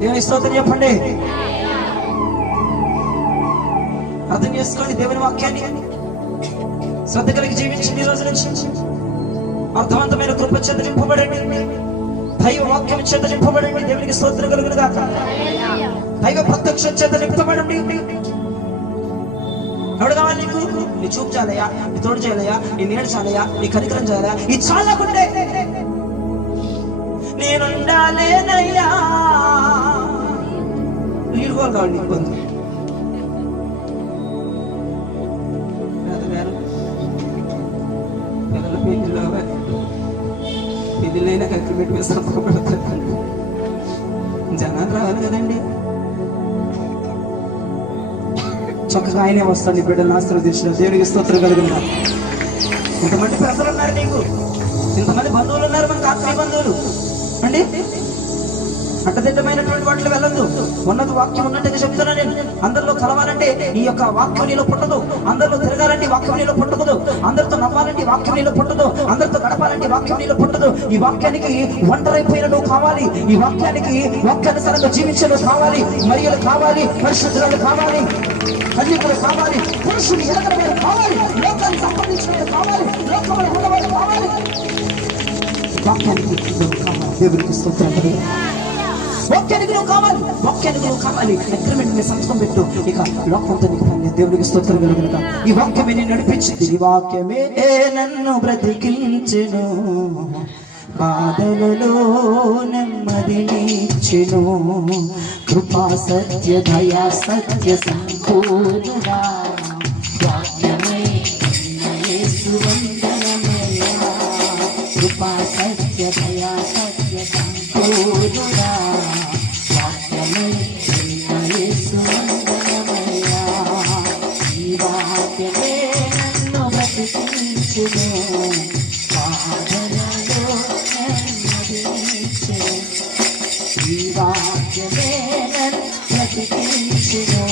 దేవుని స్తోత్రం చెప్పండి. అర్థం చేసుకోండి దేవుని వాక్యాన్ని. శ్రద్ధ కలిగి జీవించండి. ఈ రోజు నుంచి అర్థవంతమైన కృప చేత నింపబడండి, దైవ వాక్యం చేత నింపబడండి. దేవునికి స్తోత్రం కలుగును గాక. దైవ ప్రత్యక్షం చేత నింపబడండి. ఎవడు కావాలి నీకు? నీ చూపు చాలయా, నీ తోడు చేయాలయా, నీ నీడు చాలయా, నీ కనికరం చేయాలయా, ఈ చాలకుంటే నేనుండాలేనయ్యా. నీడుకోవాలి కావాలి నీకు బంధు. పెళ్ళిళ్ళైనా అగ్రిమెంట్ మీద సంతకం పెడతారు. జనాలు రావాలి కదండి. చక్కగా ఆయనే వస్తాడు. నీ బిడ్డలను ఆశీర్వదించిన దేవునికి స్తోత్రం కలుగును. ఇంతమంది ప్రజలు ఉన్నారు నీకు, ఇంతమంది బంధువులు ఉన్నారు, మనకు ఆత్మీయ బంధువులు అండి. అడ్డదిడ్డమైనటువంటి వాటిలో వెళ్ళొద్దు. ఉన్నత వాక్యం ఉన్నట్టుగా చెప్తున్నా నేను. అందరిలో కలవాలంటే ఈ యొక్క వాక్యం నీలో పుట్టదు. అందరిలో తిరగాలంటే వాక్యం నీలో పుట్టదు. అందరితో నవ్వాలంటే వాక్యం నీలో పుట్టదు. అందరితో గడపాలంటే వాక్యం నీలో పుట్టదు. ఈ వాక్యానికి ఒంటరైపోయిన నువ్వు కావాలి. ఈ వాక్యానికి వాక్యానుసారంగా జీవించే నువ్వు కావాలి. మరియలు కావాలి, పరిశుద్ధులు కావాలి, కన్యకులు కావాలి, పురుషులు ఎదగడమే కావాలి, లోకాన్ని సంపాదించడం కావాలి, లోకంలో ఉండవాళ్ళు కావాలి. వాక్యానికి కావాలి. దేవునికి స్తోత్రం. వాక్యానికి నువ్వు కావాలి, వాక్యానికి నువ్వు కావాలి. అగ్రిమెంట్ మీద సంతకం పెట్టు. ఇక లోకంతో నీకు పని. దేవునికి స్తోత్రం కలుగును గాక. ఈ వాక్యమే నేను నడిపించింది. ఈ వాక్యమే నన్ను బ్రతికించెను, బాధలలో నెమ్మదినిచ్చెను. కృపా సత్య దయా సత్య సంపూర్ణుడా, వాక్యమే యేసు వందనమయ్యా. కృపా సత్య దయా సత్య సంపూర్ణుడా, వాక్యమే యేసు వందనమయ్యా. ఈ వాక్యమే నన్ను బ్రతికించెను, ఈ వాక్యమే నన్ను బ్రతికించెను,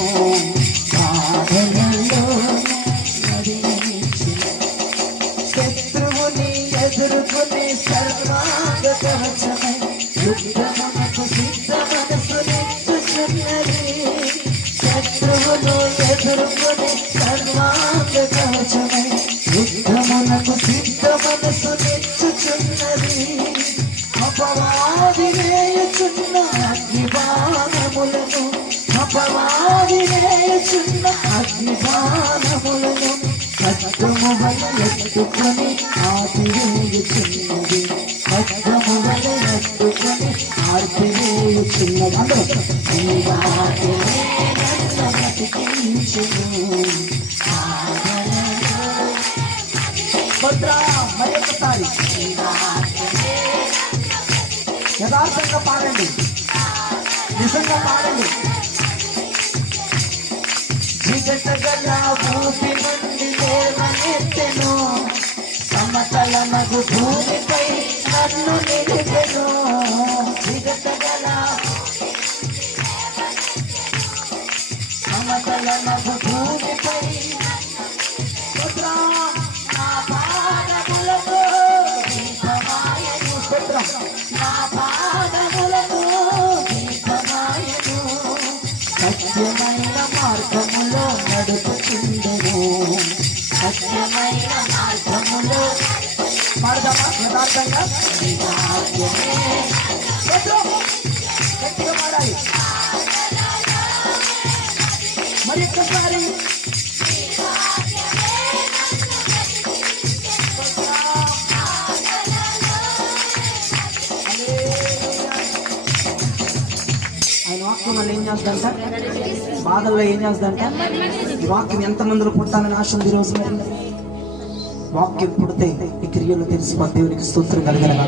బాధలలో నడిపించెను. శత్రువుని ఎదుర్కొని సర్వాంగ కవచమై యుద్ధమునకు సిద్ధ మనసు నెచ్చుచున్నది. శత్రువును ఎదుర్కొని సర్వాంగ కవచమై యుద్ధమునకు సిద్ధ మనసు నెచ్చుచున్నది. అపవాది వేయుచున్న అగ్నిబాణములను, అపవాది వేయుచున్న అగ్నిబాణములను ఖడ్గము వలె ఎత్తుకొని ఆపివేయుచున్నది. ఖడ్గము వలె ఎత్తుకొని ఆపివేయుచున్నది. అందరూ ఈ వాక్యమే నన్ను బ్రతికించెను. భద్రా మరొకసారి యథార్థంగా పాడండి, నిజంగా పాడండి. జిగటగల ఊపి నుండి లేవనెత్తెను, సమతలమగు భూమిపై నన్ను నిలిపెను. జిగటగల సమతలమగు భూమిపై స్తోత్రం. నా పాదములకు దీపమాయను. స్తోత్రం. నా పాదములకు దీపమాయను. సత్యమైన మార్గములో నడుపుచుండెను. సత్యమైన మార్గములో పాడదామా యథార్థంగా? గట్టిగా పాడాలి మరి ఒక్కసారి. ఆయన వాక్యం వల్ల ఏం చేస్తుందంట? బాధల్లో ఏం చేస్తుందంట? ఈ వాక్యం ఎంతమందిలో పుట్టాలని ఆశ ఉంది ఈరోజు? మరి వాక్యం పుడితే ఈ క్రియలు తెలిసి మా దేవునికి స్తోత్రం కలగలగా.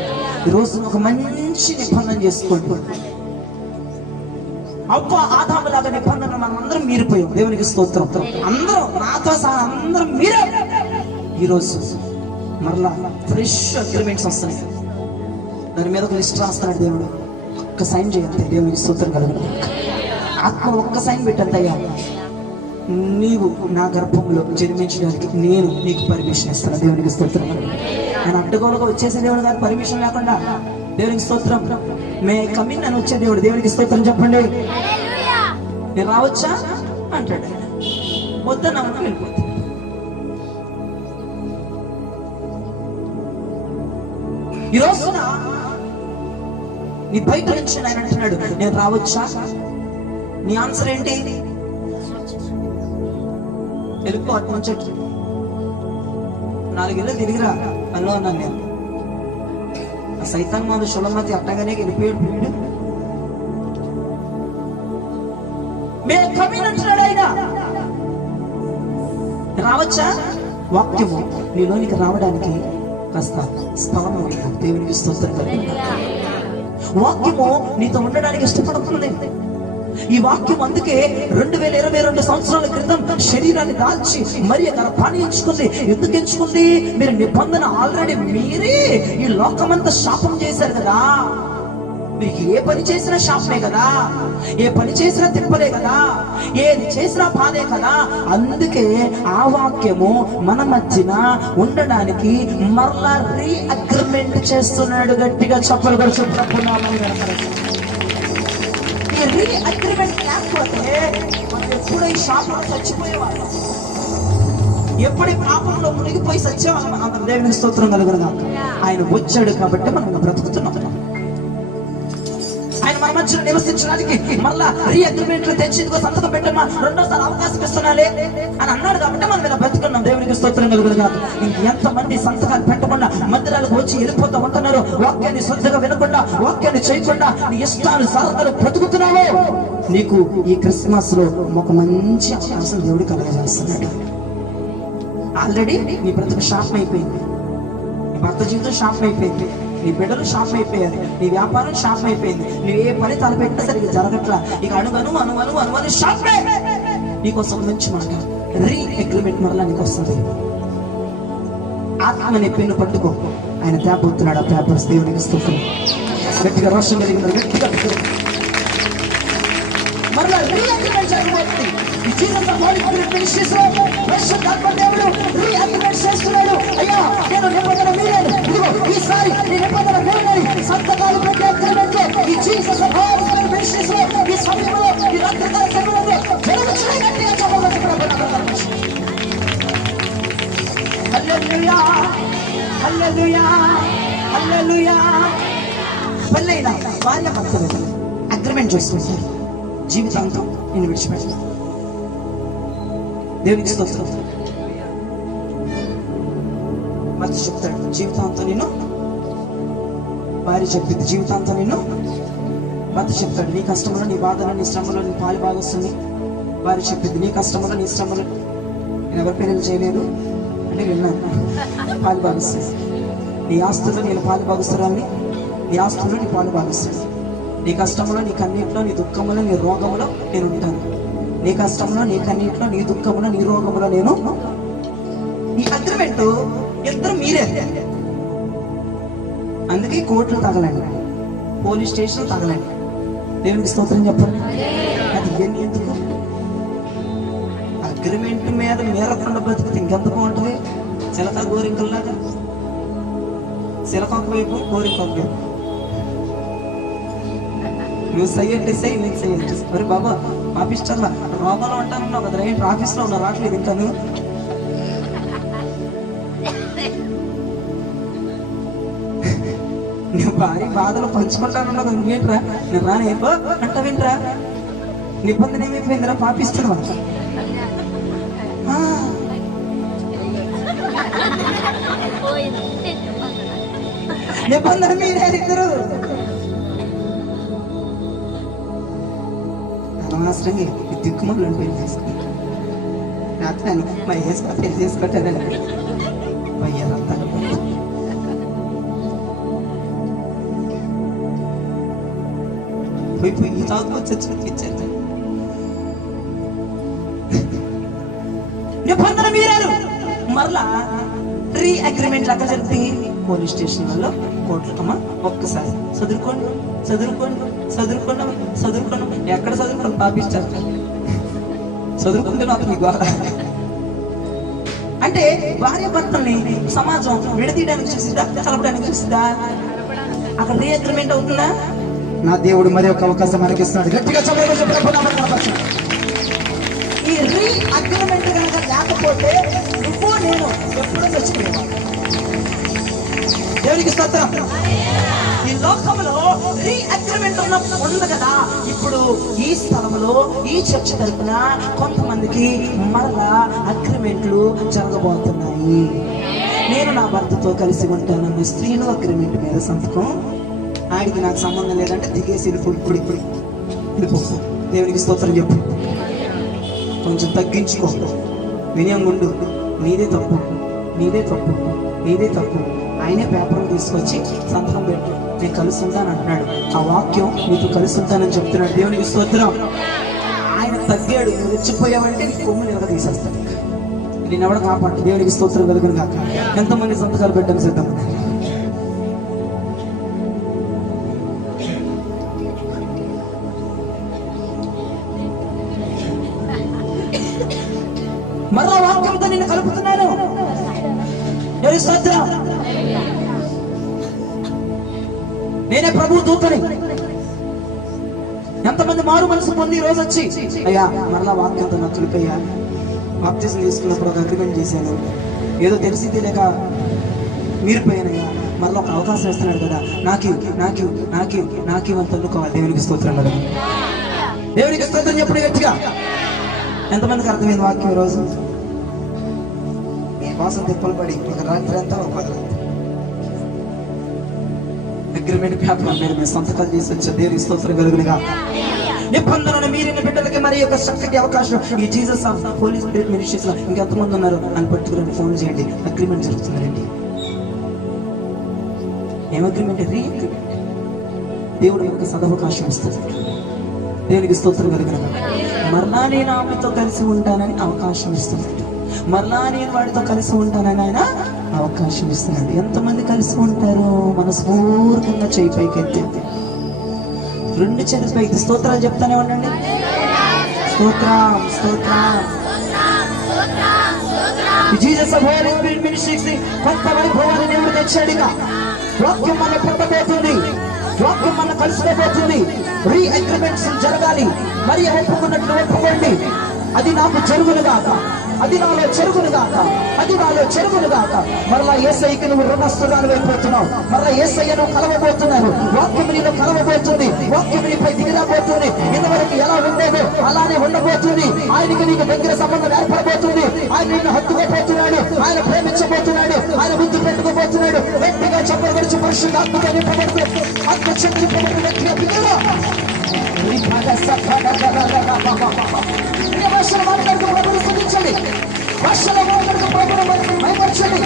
ఈరోజు ఒక మంచి నిబంధన చేసుకోండి. అవ్వ ఆదాములాగా నిబంధన మనం అందరం మీరిపోయాం. దేవునికి స్తోత్రం. అందరం నాతో సహా అందరం మీరే. ఈరోజు మరలా ఫ్రెష్ అగ్రిమెంట్స్ వస్తున్నాయి. దాని మీద ఒక లిస్ట్ రాస్తున్నాడు దేవుడు. ఒక్క సైన్ చేయండి. దేవునికి స్తోత్రం కలగదు. ఆత్మ ఒక్క సైన్ పెట్టంతయ్యా, నీవు నా గర్భంలో జన్మించడానికి నేను నీకు పర్మిషన్ ఇస్తాను. దేవునికి స్తోత్రం. ఆయన అడ్డగోలుగా వచ్చేసే దేవుడు కాదు, పర్మిషన్ లేకుండా. దేవునికి స్తోత్రం. మే కమిన్ అని వచ్చే దేవుడు. దేవునికి స్తోత్రం చెప్పండి. నేను రావచ్చా అంటాడు. వద్దన్నా వెళ్ళిపోతా. ఈ రోజున నీ బయట నుంచి ఆయన అంటున్నాడు, నేను రావచ్చా? నీ ఆన్సర్ ఏంటి? వెళ్ళిపో. అటు నుంచి 4 ఏళ్ళు తిరిగిరా అల్లో అన్నాను నేను. ఆ సైతాన్ మాను సులమతి అట్టగానే వెళ్ళిపోయాడు. మేము కమిన్ అంటున్నాడు ఆయన. రావచ్చా? వాక్యము నీలోనికి రావడానికి కాస్త స్థలం ఉంది. దేవునికి స్తోత్రం కలుగుతుంది. వాక్యము నీతో ఉండడానికి ఇష్టపడుతుంది. ఈ వాక్యం అందుకే 2022 సంవత్సరాల క్రితం శరీరాన్ని దాల్చి మరి గర్భాన్ని ఎంచుకుంది. ఎందుకు ఎంచుకుంది? మీరు నిబంధన ఆల్రెడీ మీరే ఈ లోకమంతా శాపం చేశారు కదా. మీకు ఏ పని చేసినా శాపమే కదా, ఏ పని చేసినా తిప్పలే కదా, ఏది చేసినా బాధే కదా. అందుకే ఆ వాక్యము మన మధ్యన ఉండడానికి మరలా రీ అగ్రిమెంట్ చేస్తున్నాడు. గట్టిగా చప్పలు కూడా చెప్పుకున్నామని. ఈ రీ అగ్రిమెంట్ లేకపోతే మనం ఎప్పుడూ ఈ శాపంలో చచ్చిపోయేవాళ్ళం, ఎప్పుడు పాపంలో మునిగిపోయి సచ్చేవాళ్ళం. అందరం దేవునికి స్తోత్రం కలుగునుగా. ఆయన వచ్చాడు కాబట్టి మనం బ్రతుకుతున్నాం. ఆయన మన మధ్యలో నివసించడానికి మళ్ళా రీ అగ్రిమెంట్ తెచ్చేందుకు సంతకం పెట్టమా, రెండోసారి అవకాశం ఇస్తున్నాలే అని అన్నాడు కాబట్టి మనం ఇలా బ్రతుకున్నాం. దేవునికి స్తోత్రం కలుగునుగా. ఎంతమంది సంతకాలు పెట్టకుండా మందిరాలకు వచ్చి వెళ్ళిపోతూ ఉంటున్నారు. వాక్యాన్ని శ్రద్ధగా వినకుండా, వాక్యాన్ని చేయకుండా నీ ఇష్టాలు సాధనలు బ్రతుకుతున్నావో, నీకు ఈ క్రిస్మస్ లో ఒక మంచి అవకాశం దేవుడు కలగజేస్తున్నాడు. ఆల్రెడీ నీ బ్రతుకు శాపం అయిపోయింది, నీ భర్త జీవితం శాపం అయిపోయింది, నీ బిడ్డలు శాపం అయిపోయారు, నీ వ్యాపారం శాపం అయిపోయింది, నువ్వు ఏ పని తలపెట్టినా సరిగ్గా జరగట్లా. ఇక అణువను శాపమే. నీకోసం మంచి మాట, రీ అగ్రిమెంట్ మరలా నీకు వస్తుంది. ఆత్మని పెన్ను పట్టుకో, ఆయన తేపోతున్నాడు ఆ పేపర్స్. దేవునికి స్తోత్రం. గట్టిగా రోషం కలిగిన గట్టిగా మరలా రీ అగ్రిమెంట్ జరగబోతుంది. ఈ జీసస్ హోలీ స్పిరిట్ మినిస్ట్రీస్ లో పరిశుద్ధాత్మ దేవుడు రీ అగ్రిమెంట్ చేస్తున్నాడు. అయ్యా నేను నిబంధన మీరేను, ఇదిగో ఈసారి నీ నిబంధన మీరేనని సంతకాలు పెట్టే అగ్రిమెంట్ ఈ జీసస్ హోలీ స్పిరిట్ మినిస్ట్రీస్ లో ఈ సమయంలో ఈ రక్తకాల సమయంలో జరుగుతున్న గట్టిగా చెప్పవచ్చు. హల్లెలూయా హల్లెలూయా హల్లెలూయా. పెళ్ళైన భార్య భర్తలు అగ్రిమెంట్ చేసుకుంటారు, జీవితాంతం నేను విడిచిపెట్టాను. దేవునికి స్తోత్రం. భర్త చెప్తాడు జీవితాంతం నేను, భార్య చెప్పింది జీవితాంతం నేను. భర్త చెప్తాడు నీ కష్టంలో, నీ బాధలో, నీ శ్రమలో నీ పాలు బాగొస్తుంది. భార్య చెప్పింది నీ కష్టంలో, నీ శ్రమలో నేను ఎవరి పెళ్ళిళ్ళు చేయలేదు అంటే విన్నాను, పాలు బాగుస్తుంది. నీ ఆస్తుల్లో నేను పాలు బాగుస్తారాన్ని, నీ ఆస్తుల్లో నీ పాలు బాగుస్తాను. నీ కష్టంలో, నీ కన్నీటిలో, నీ దుఃఖంలో, నీ రోగంలో నేను ఉంటాను. నీ కష్టంలో, నీ కన్నీటిలో, నీ దుఃఖంలో, నీ రోగంలో నేను. ఈ అగ్రిమెంట్ ఇద్దరు మీరే. అందుకే కోర్టులు తగలండి, పోలీస్ స్టేషన్ తగలండి. దేవునికి స్తోత్రం చెప్పండి. అది ఇవన్నీ ఎందుకు? అగ్రిమెంట్ మీద మేరకుండా బతికితే ఇంకెంత బాగుంటుంది. చిలక గోరింకల్లాగా, చిలక ఒకవైపు గోరింక ఒకవైపు. నువ్వు సయ్యంటే సై, నేను సయ్యంటే మరి బాబా పాపిస్టర్లా రోగాలు ఉంటానన్నావు కదా, ఏంటి ఆఫీస్లో ఉన్నా రావట్లేదు ఇంకాను. నువ్వు భారీ బాధలు పంచుకుంటానన్నావు కదా, నువ్వేంట్రా నేను రానేపో అంటావేంట్రా? నిబంధన ఏమైపోయిందిరా పాపిస్తున్నావా? నిబంధన మీరిద్దరు అనవసరంగా దిక్కుమల్ని పెళ్లి చేసుకుంటాను. రాత్రి మా వేసుకొని పెళ్లి చేసుకుంటానని అయ్యారంతాను. పోయి తాగుతూ చచ్చి ఇచ్చారు. నిబంధన మీరారు. మరలా రీ అగ్రిమెంట్ లాగా జరిపి పోలీస్ స్టేషన్ వల్ల కోర్టులకమ్మా ఒక్కసారి చదువుకోండి చదువుకోండి చదువుకోండి చదువుకోండి. ఎక్కడ చదువుకోండి పాపిస్తారు, చదువుకుంటే నాకు మీ బాధ. అంటే భార్య భర్తల్ని సమాజం విడదీయడానికి చూసిద్దా, కలపడానికి చూసిద్దా? అక్కడ రీ అగ్రిమెంట్ అవుతుందా? నా దేవుడు మరి ఒక అవకాశం మనకి ఇస్తున్నాడు. గట్టిగా ఈ రీ అగ్రిమెంట్ కనుక లేకపోతే నువ్వు నేను ఎప్పుడో చచ్చిపోయావు. దేవునికి స్తోత్రం. ఈ లోకంలో రీ అగ్రిమెంట్ ఉంది కదా. ఇప్పుడు ఈ స్థలంలో ఈ చర్చ తరపున కొంతమందికి మరలా అగ్రిమెంట్లు జరగబోతున్నాయి. నేను నా భర్తతో కలిసి ఉంటానన్న స్త్రీలు అగ్రిమెంట్ మీద సంతకం, ఆడికి నాకు సంబంధం లేదంటే దిగేసి వెళ్ళిపో. దేవునికి స్తోత్రం చెప్పు. కొంచెం తగ్గించుకో, వినయం ఉండు. నీదే తప్పు, నీదే తప్పు, నీదే తప్పు. ఆయనే పేపర్ తీసుకొచ్చి సంతకం పెట్టు, నేను కలిసి ఉంటాను అంటున్నాడు. ఆ వాక్యం నీకు కలిసి ఉంటానని చెప్తున్నాడు. దేవునికి స్తోత్రం. ఆయన తగ్గాడు, నువ్వు రెచ్చిపోయావంటే నీ కొమ్ము నిలవ తీసేస్తాడు. నేను ఎవడ కాపాడు. దేవునికి స్తోత్రం కలుగును కాక. ఎంతమంది సంతకాలు పెట్టని సిద్ధం? మరో వాక్యంతో నిన్ను కలుపుతున్నాను. నేనే ప్రభు దూతని. ఎంతమంది మారు మనసు పొంది ఈ రోజు వచ్చి అయ్యా మరలా వాక్యంతో నాకు కలిపయ్యా, బాప్తిజం తీసుకున్నప్పుడు ఒక అగ్రిమెంట్ చేశాను, ఏదో తెలిసి తెలియక మీరిపోయానయ్యా, మరలా ఒక అవకాశం ఇస్తున్నాడు కదా, నాకు అంత అనుకోవాలి. దేవునికి స్తోత్రం కదా. దేవునికి స్తోత్రం చెప్పండి గట్టిగా. ఎంతమందికి అర్థమైంది వాక్యం? రోజు మీ కోసం తిప్పలు పడి ఒక రాత్రి అంతా ఒక అగ్రిమెంట్ పేపర్ మీద మీరు సంతకాలు చేసి వచ్చే దేవుని స్తోత్రం కలుగునుగా. నిబంధనను మీరిన బిడ్డలకి మరి యొక్క చక్కటి అవకాశం ఈ జీసస్ పోలీస్ మినిస్ట్రీస్ లో ఇంకెంతమంది ఉన్నారు అని పట్టుకుని ఫోన్ చేయండి. అగ్రిమెంట్ జరుగుతుందండి. ఏం అగ్రిమెంట్? రీ అగ్రిమెంట్. దేవుడు యొక్క సదవకాశం ఇస్తుంది. దేవునికి స్తోత్రం కలుగునుగా. మరలా నేను ఆమెతో కలిసి ఉంటానని అవకాశం ఇస్తున్నాడు. మరలా నేను వాడితో కలిసి ఉంటానని ఆయన అవకాశం ఇస్తున్నాడు. ఎంతమంది కలిసి ఉంటారు? మనస్ఫూర్తిగా చేయి పైకి ఎత్తి రెండు చేతులు పైకి స్తోత్రాలు చెప్తానే ఉండండి. స్తోత్రం స్తోత్రం. జీసస్ హోలీ స్పిరిట్ మినిస్ట్రీస్ కొత్త వైభవాన్ని దేవుడు తెచ్చాడు. ఇక వాక్యం మన పుట్టబోతుంది, వాక్యం మన కలిసిపోతుంది. రీ అగ్రిమెంట్స్ జరగాలి. మరి ఒప్పుకున్నట్లు ఒప్పుకోండి. అది నాకు జరుగును గాక, అది నాలో చెరుగును గాక, అది నాలో చెరుగును గాక. మరలా యేసయ్యకి నువ్వు రుణస్తురాలు అయిపోతున్నావు. మరలా యేసయ్యను కలవబోతున్నారు. వాక్యం నీలో కలవబోతుంది. వాక్యం నీపై దిగిరాబోతుంది. ఇంతవరకు ఎలా ఉండేదో అలానే ఉండబోతుంది. ఆయనకి నీకు దగ్గర సంబంధం ఏర్పడబోతుంది. ఆయన నిన్ను హత్తుకోబోతున్నాడు. ఆయన ప్రేమించబోతున్నాడు. ఆయన ముద్దు పెట్టుకోబోతున్నాడు. గట్టిగా చెప్పగలిచి పరిశుద్ధాత్మతో నింపబడుతూ ఆత్మ శక్తి గట్టిగా పిల్లలు భాషలో మాట్లాడుతూ ప్రభుని స్తుతించండి. భాషలో మాట్లాడుతూ ప్రభుని మహిమపరచండి.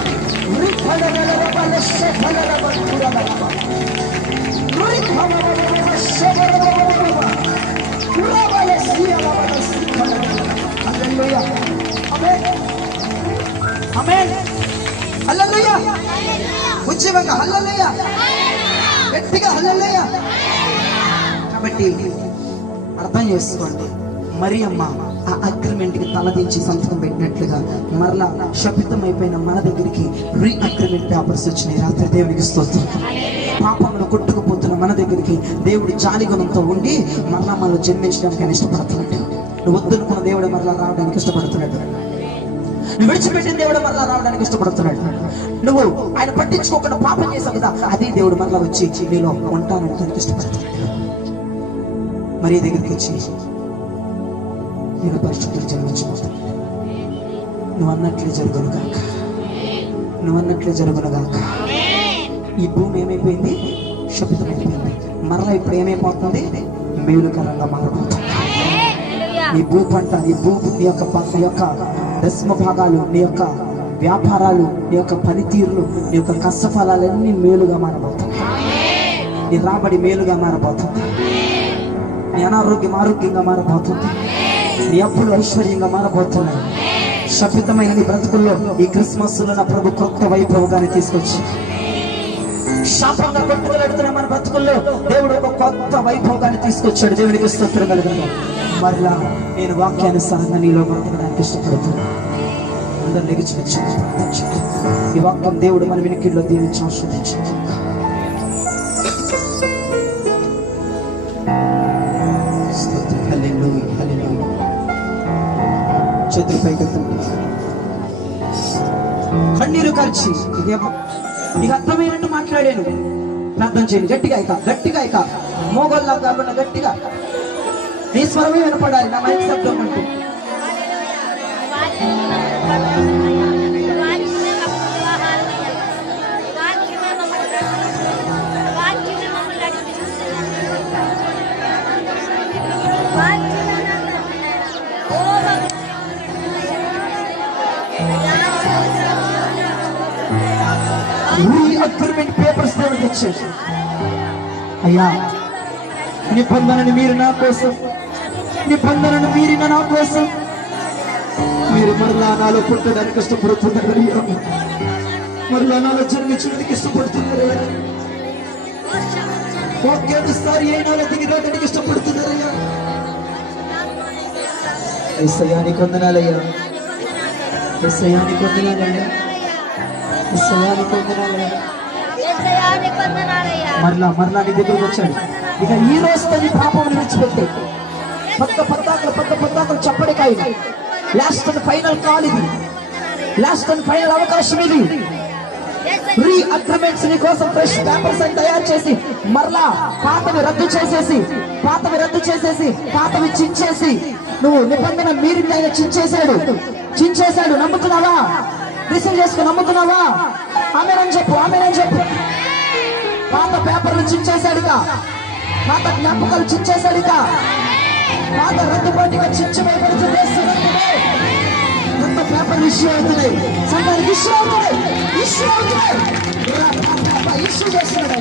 ఉద్యమంగా హల్లెలూయా, గట్టిగా హల్లెలూయా. కాబట్టి అర్థం చేసుకోండి, మరి అమ్మ ఆ అగ్రిమెంట్ కి తలదించి సంతకం పెట్టినట్లుగా మరలా శపితం అయిపోయిన మన దగ్గరికి రీ అగ్రిమెంట్ పేపర్స్ వచ్చినాయి. రాత్రి దేవునికి స్తోత్రం. పాపంలో కొట్టుకుపోతున్న మన దగ్గరికి దేవుడు జాలిగుణంతో ఉండి మరలా మనలో జన్మించడానికి ఆయన ఇష్టపడుతున్నాడు. నువ్వు వద్దనుకున్న దేవుడు మరలా రావడానికి ఇష్టపడుతున్నాడు. నువ్వు విడిచిపెట్టిన దేవుడు మరలా రావడానికి ఇష్టపడుతున్నాడు. నువ్వు ఆయన పట్టించుకోకుండా పాపం చేసావు కదా, అదే దేవుడు మరలా వచ్చి నీలో ఉంటానడానికి ఇష్టపడుతున్నాడు. మరి దగ్గరికి వచ్చి నేను పరిశుద్ధులు జన్మించబోతున్నాను. నువ్వు అన్నట్లే జరుగును గాక, నువ్వు అన్నట్లే జరుగును గాక. ఈ భూమి ఏమైపోయింది? శపితమైపోయింది. మరలా ఇప్పుడు ఏమైపోతుంది? మేలుకరంగా మారబోతుంది. నీ భూ పంట, నీ యొక్క దశమ భాగాలు, నీ యొక్క వ్యాపారాలు, నీ యొక్క పనితీరులు, నీ యొక్క కష్టఫలాలన్నీ మేలుగా మారబోతుంది. నీ రాబడి మేలుగా మారబోతుంది. నీ అనారోగ్యం ఆరోగ్యంగా మారబోతుంది. నీ అప్పులు ఐశ్వర్యంగా మారబోతున్నాయి. శపితమైన నీ బ్రతుకుల్లో ఈ క్రిస్మస్ లో నా ప్రభు కొత్త వైభవాన్ని తీసుకొచ్చి, శాపంగా కొట్టుకులాడుతున్న మన బ్రతుకుల్లో దేవుడు ఒక కొత్త వైభవాన్ని తీసుకొచ్చాడు. దేవునికి స్తోత్రం కలుగును. మరలా నేను వాక్యానుసారంగా నీలో బ్రతకడానికి ఇష్టపడుతున్నాను. అందరు లెగిచి ప్రార్థించండి. ఈ వాక్యం దేవుడు మన వినికిడిలో దీవించి ఆస్వాదించండి. చేతులు పైకెత్తండి. కన్నీరు కార్చి నీకు అర్థమైనట్టు మాట్లాడాను. ప్రార్థన చేయండి. గట్టిగా ఇక మోగోల్లా కాకుండా గట్టిగా నీ స్వరమే వినపడాలి. నా మైక్ శబ్దం అంటూ అగ్రిమెంట్ పేపర్స్ దేవుడికి వచ్చేసి, అయ్యా నిబంధనను మీరు నా కోసం, నిబంధనను మీరిన నా కోసం మీరు మరలా నాలో పుట్టడానికి ఇష్టపడుతున్నారయ్యా. మరలా నాలో జన్మించడానికి ఇష్టపడుతున్నారయ్యా. వాక్యానుసారి అయినా దిగిరాడానికి ఇష్టపడుతున్నారయ్యా. యేసయ్యానికి వందనాలయ్యా. యేసయ్యానికి వందనాలయ్యా. మరలా నీ దగ్గరకు వచ్చాడు. ఇక ఈ రోజుతో నీ పాపం విడిచిపెట్టే పక్క పత్తాకలు చప్పడికాయ. లాస్ట్ అండ్ ఫైనల్ కాల్ ఇది. లాస్ట్ అండ్ ఫైనల్ అవకాశం ఇది. రీ అగ్రిమెంట్స్ నీ కోసం ఫ్రెష్ పేపర్స్ అని తయారు చేసి మరలా పాతవి రద్దు చేసేసి పాతవి చించేసి, నువ్వు నిబంధన మీరింది ఆయన చించేశాడు. నమ్ముతున్నావా? రిసీవ్ చేసుకుని నమ్ముతున్నావా? ఆమేనని చెప్పు. పాత పేపర్లు చించేశాడుగా, పాత జ్ఞాపకాలు చించేశాడుగా, పాత రద్దుబాటుగా చించబడుతుంది. కొత్త పేపర్లు ఇష్యూ అవుతున్నాయి. సంఘానికి ఇష్యూ అవుతున్నాయి. ఇష్యూ చేస్తున్నాడు.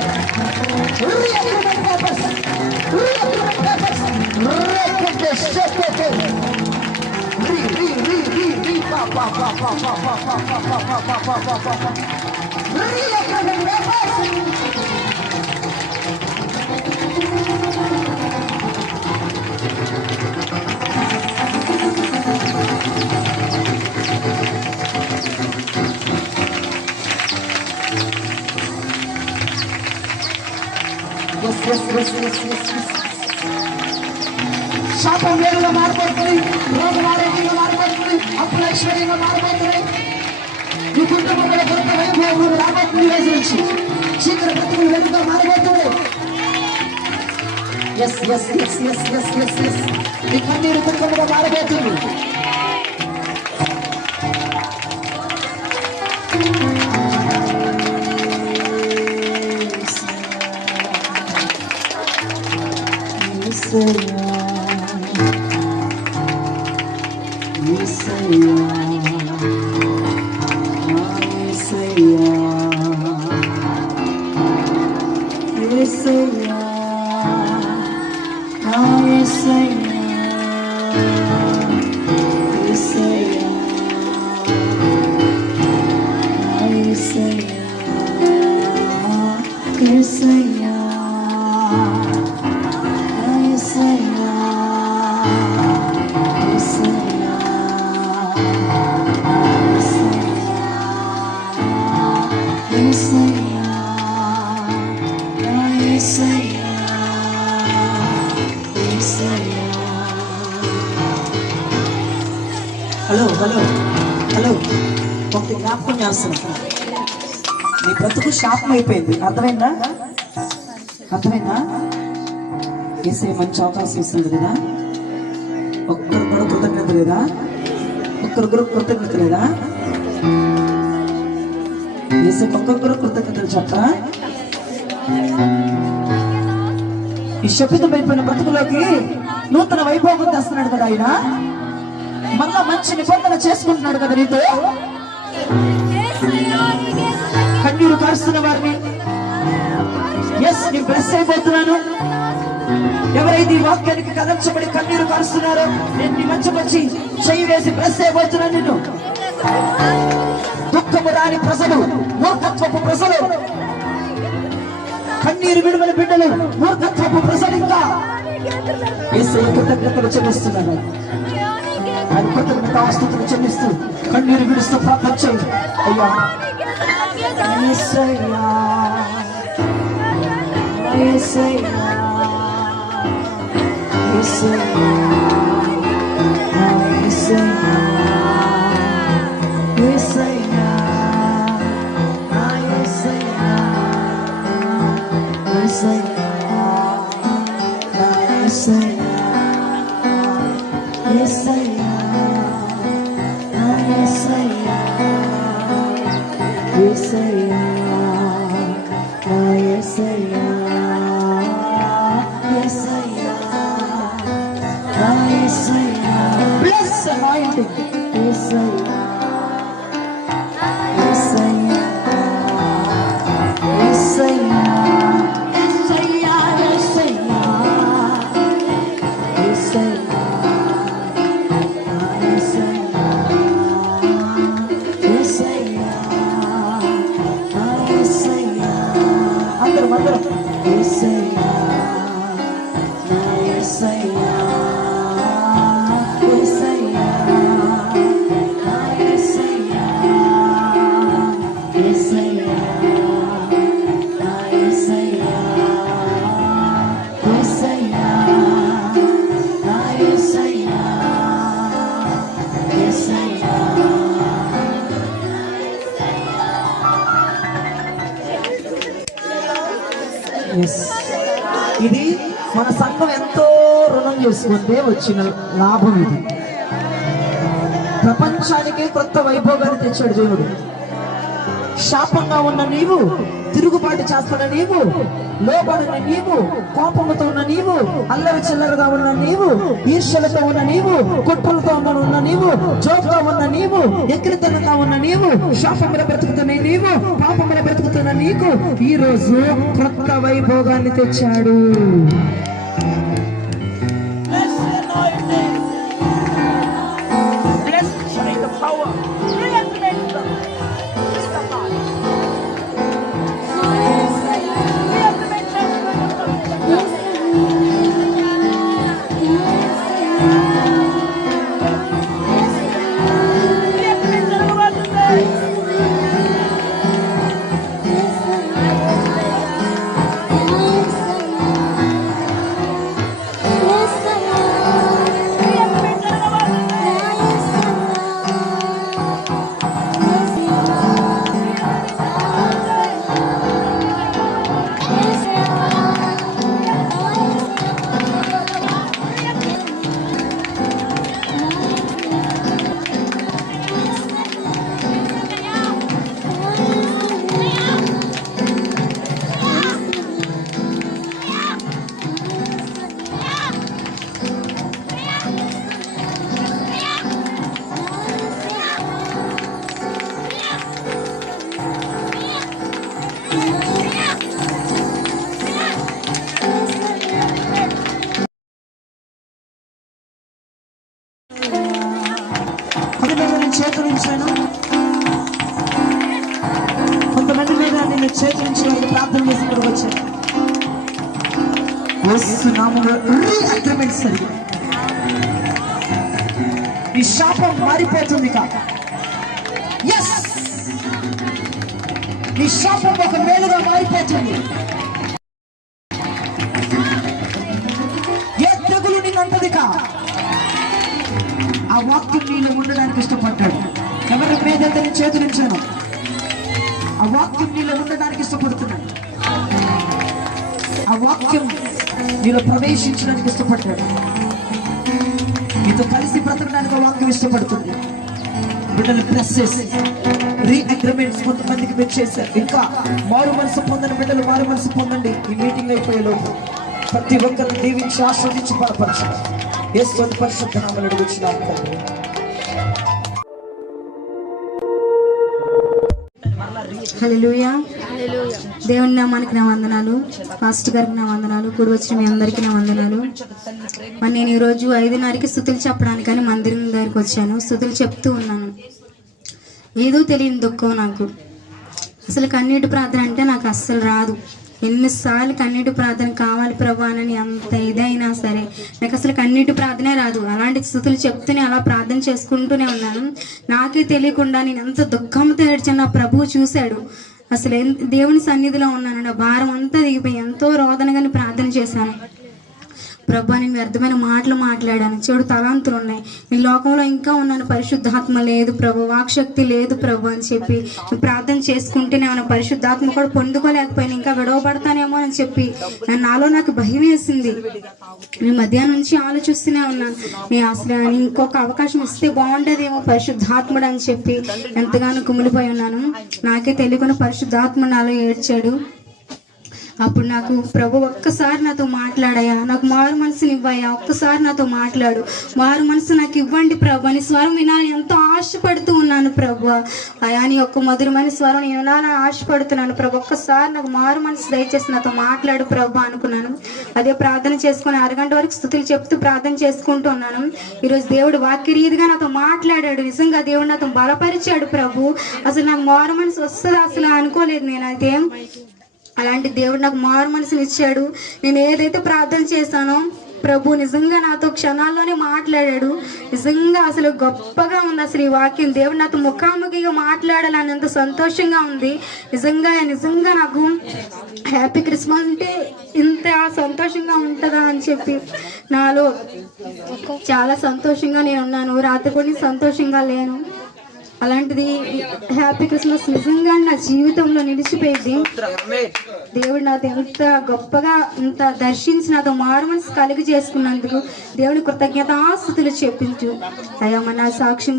శాపం వేరుగా మారిపోతుంది. రోగం ఆరోగ్యంగా మారిపోతుంది. అప్పులు ఐశ్వర్యంగా మారిపోతున్నాయి. నీ కుటుంబంలో కొత్త వైభవం రాబోతుంది. రోజు నుంచి చీకటి బ్రతుకులు వెలుగుగా మారిపోతుంది. నీ కన్నీరు దుఃఖంగా మారిపోతుంది. హలో హలో హలో, ఒక జ్ఞాపకం చేస్తున్నా. నీ బ్రతుకు శాపం అయిపోయింది. అర్థమైందా? అర్థమైందా? ఏసే మంచి అవకాశం ఇస్తుంది కదా. ఒక్కరు కూడా కృతజ్ఞత లేదా? ఒక్కరు కృతజ్ఞత లేదా? ఏసే ఒక్కొక్కరు కృతజ్ఞతలు చెప్పరా? ఈ శపితమైపోయిన బ్రతుకులోకి నూతన వైభోగం తెస్తున్నాడు కదా ఆయన. మళ్ళా మంచి నిబంధన చేసుకుంటున్నాడు కదా నీతో. కన్నీరు కారుస్తున్న వారిని ఎస్ నీ బ్లెస్ అయిపోతున్నాను. ఎవరైతే ఈ వాక్యానికి కదల్చబడి కన్నీరు కారుస్తున్నారో నేను నీ మంచి మంచి చెయ్యి వేసి బ్లెస్ అయిపోతున్నాను. నిన్ను దుఃఖము రాని ప్రజలు, మూర్ఖత్వపు ప్రజలు, కన్నీరు విడుదల బిడ్డలు, మూర్ఖత్వపు ప్రజలు ఇంకా యేసయ్య కృతజ్ఞతలు చెల్లిస్తున్నారు. ఆయన కృతజ్ఞతాస్తుతులు చెల్లిస్తూ కన్నీరు విడుస్తూ ప్రార్థన చేయి. అయ్యా యేసయ్యా, యేసయ్యా, యేసయ్యా, యేసయ్యా, యేసయ్యా, bless anointing. ఇది మన సంఘం ఎంతో రుణం చేసుకుంటే వచ్చిన లాభం. ఇది ప్రపంచానికి కొత్త వైభోగాన్ని తెచ్చాడు దేవుడు. శాపంగా ఉన్న నీవు, తిరుగుబాటు చేస్తున్న నీవు, లోబడిన నీవు, కోపముతో ఉన్న నీవు, అల్లరి చిల్లరగా ఉన్న నీవు, ఈర్ష్యలతో ఉన్న నీవు, కుట్రలతో ఉన్న నీవు, జోక్గా ఉన్న నీవు, ఎక్కిరితనంగా ఉన్న నీవు, శాపముల బ్రతుకుతున్న నీవు, పాపముల బ్రతుకుతున్న నీకు ఈ రోజు కొత్త వైభోగాన్ని తెచ్చాడు. చేతులుంచాను. కొంతమంది మీద నేను చేతులుంచడానికి ప్రార్థన చేసి ఇక్కడికి వచ్చాను. సరి ఈ శాపం మారిపోతుంది. ఈ శాపం ఒక మేలుగా మారిపోతుంది. ఏ తెగులు నిన్నంటది ఆ వాక్యం నీలో ఉండడానికి ఇష్టపడ్డాడు. ఎవరి మీద నేను చేతులించాను, ఆ వాక్యం నీలో ఉండడానికి ఇష్టపడుతున్నాడు. ఆ వాక్యం నీలో ప్రవేశించడానికి ఇష్టపడ్డాడు. నీతో కలిసి బ్రతకడానికి ఆ వాక్యం ఇష్టపడుతుంది. బిడ్డలు ప్రెస్ చేసి రీఅగ్రిమెంట్స్ కొంతమందికి మీరు చేశారు. ఇంకా మారు మనసు పొందని బిడ్డలు మారు మనసు పొందండి. ఈ మీటింగ్ అయిపోయే లోపు ప్రతి ఒక్కరిని దీవించి ఆస్వాదించి బలపరచండి. యేసు పరిశుద్ధ నామములో అడుగుచున్నాము తండ్రి. హల్లెలూయా. దేవుని నామానికి నా వందనాలు, పాస్టర్ గారికి నా వందనాలు, కూడి వచ్చిన మీ అందరికీ నా వందనాలు. మరి నేను ఈరోజు 5:30కి స్తుతులు చెప్పడానికని మందిరం దగ్గరికి వచ్చాను. స్తుతులు చెప్తూ ఉన్నాను. ఏదో తెలియని దుఃఖం నాకు. అసలు కన్నీటి ప్రార్థన అంటే నాకు అస్సలు రాదు. ఎన్నిసార్లు కన్నీటి ప్రార్థన కావాలి ప్రభా అని అంత ఇదైనా సరే నాకు అసలు కన్నీటి ప్రార్థనే రాదు. అలాంటి స్తుతులు చెప్తూనే అలా ప్రార్థన చేసుకుంటూనే ఉన్నాను. నాకే తెలియకుండా నేను ఎంత దుఃఖంతో ఏడ్చాను. నా ప్రభువు చూశాడు. అసలు దేవుని సన్నిధిలో ఉన్నాను. నా భారం అంతా దిగిపోయి ఎంతో రోదనగాని ప్రార్థన చేశాను. ప్రభా నేను వ్యర్థమైన మాటలు మాట్లాడాను, చెడు తలాంతులు ఉన్నాయి, ఈ లోకంలో ఇంకా ఉన్నాను, పరిశుద్ధాత్మ లేదు ప్రభు, వాక్శక్తి లేదు ప్రభు అని చెప్పి ప్రార్థన చేసుకుంటేనే ఉన్న పరిశుద్ధాత్మ కూడా పొందుకోలేకపోయినా ఇంకా విడవబడతానేమో అని చెప్పి నాలో నాకు భయం వేసింది. నేను మధ్యాహ్నం నుంచి ఆలోచిస్తూనే ఉన్నాను, నేను అసలు ఇంకొక అవకాశం ఇస్తే బాగుంటుందేమో పరిశుద్ధాత్ముడు అని చెప్పి ఎంతగానో కుమిలిపోయి ఉన్నాను. నాకే తెలియకుండా పరిశుద్ధాత్ముడు నాలో ఏడ్చాడు. అప్పుడు నాకు ప్రభు ఒక్కసారి నాతో మాట్లాడాయా, నాకు మారు మనసుని ఇవ్వయా, ఒక్కసారి నాతో మాట్లాడు, మారు మనసు నాకు ఇవ్వండి ప్రభు అని స్వరం వినాలని ఎంతో ఆశపడుతూ ఉన్నాను ప్రభు. అయా నీ యొక్క మధురమైన స్వరం నేను వినాలని ఆశపడుతున్నాను ప్రభు. ఒక్కసారి నాకు మారు మనసు దయచేసి నాతో మాట్లాడు ప్రభు అనుకున్నాను. అదే ప్రార్థన చేసుకుని 1 గంట వరకు స్తుతులు చెప్తూ ప్రార్థన చేసుకుంటూ ఉన్నాను. ఈరోజు దేవుడు వాక్య రీతిగా నాతో మాట్లాడాడు. నిజంగా దేవుడు నాతో బలపరిచాడు ప్రభు. అసలు నాకు మారు మనసు వస్తుంది అసలు అనుకోలేదు నేనైతే. అలాంటి దేవుడు నాకు మారు మనసుని ఇచ్చాడు. నేను ఏదైతే ప్రార్థన చేశానో ప్రభు నిజంగా నాతో క్షణాల్లోనే మాట్లాడాడు. నిజంగా అసలు గొప్పగా ఉంది అసలు ఈ వాక్యం. దేవుడు నాతో ముఖాముఖిగా మాట్లాడాలన్నంత సంతోషంగా ఉంది. నిజంగా నాకు హ్యాపీ క్రిస్మస్ అంటే ఇంత సంతోషంగా ఉంటుందా అని చెప్పి నాలో చాలా సంతోషంగా నేను ఉన్నాను. రాత్రి కూడా సంతోషంగా లేను. అలాంటిది హ్యాపీ క్రిస్మస్ నిజంగా నా జీవితంలో నిలిచిపోయింది. దేవుడు నాతో ఎంత గొప్పగా ఇంత దర్శించి నాతో మారు మనసు కలిగి చేసుకున్నందుకు దేవుడి కృతజ్ఞతాస్తుతులు చెప్పించు. అయ్యా మన సాక్ష్యం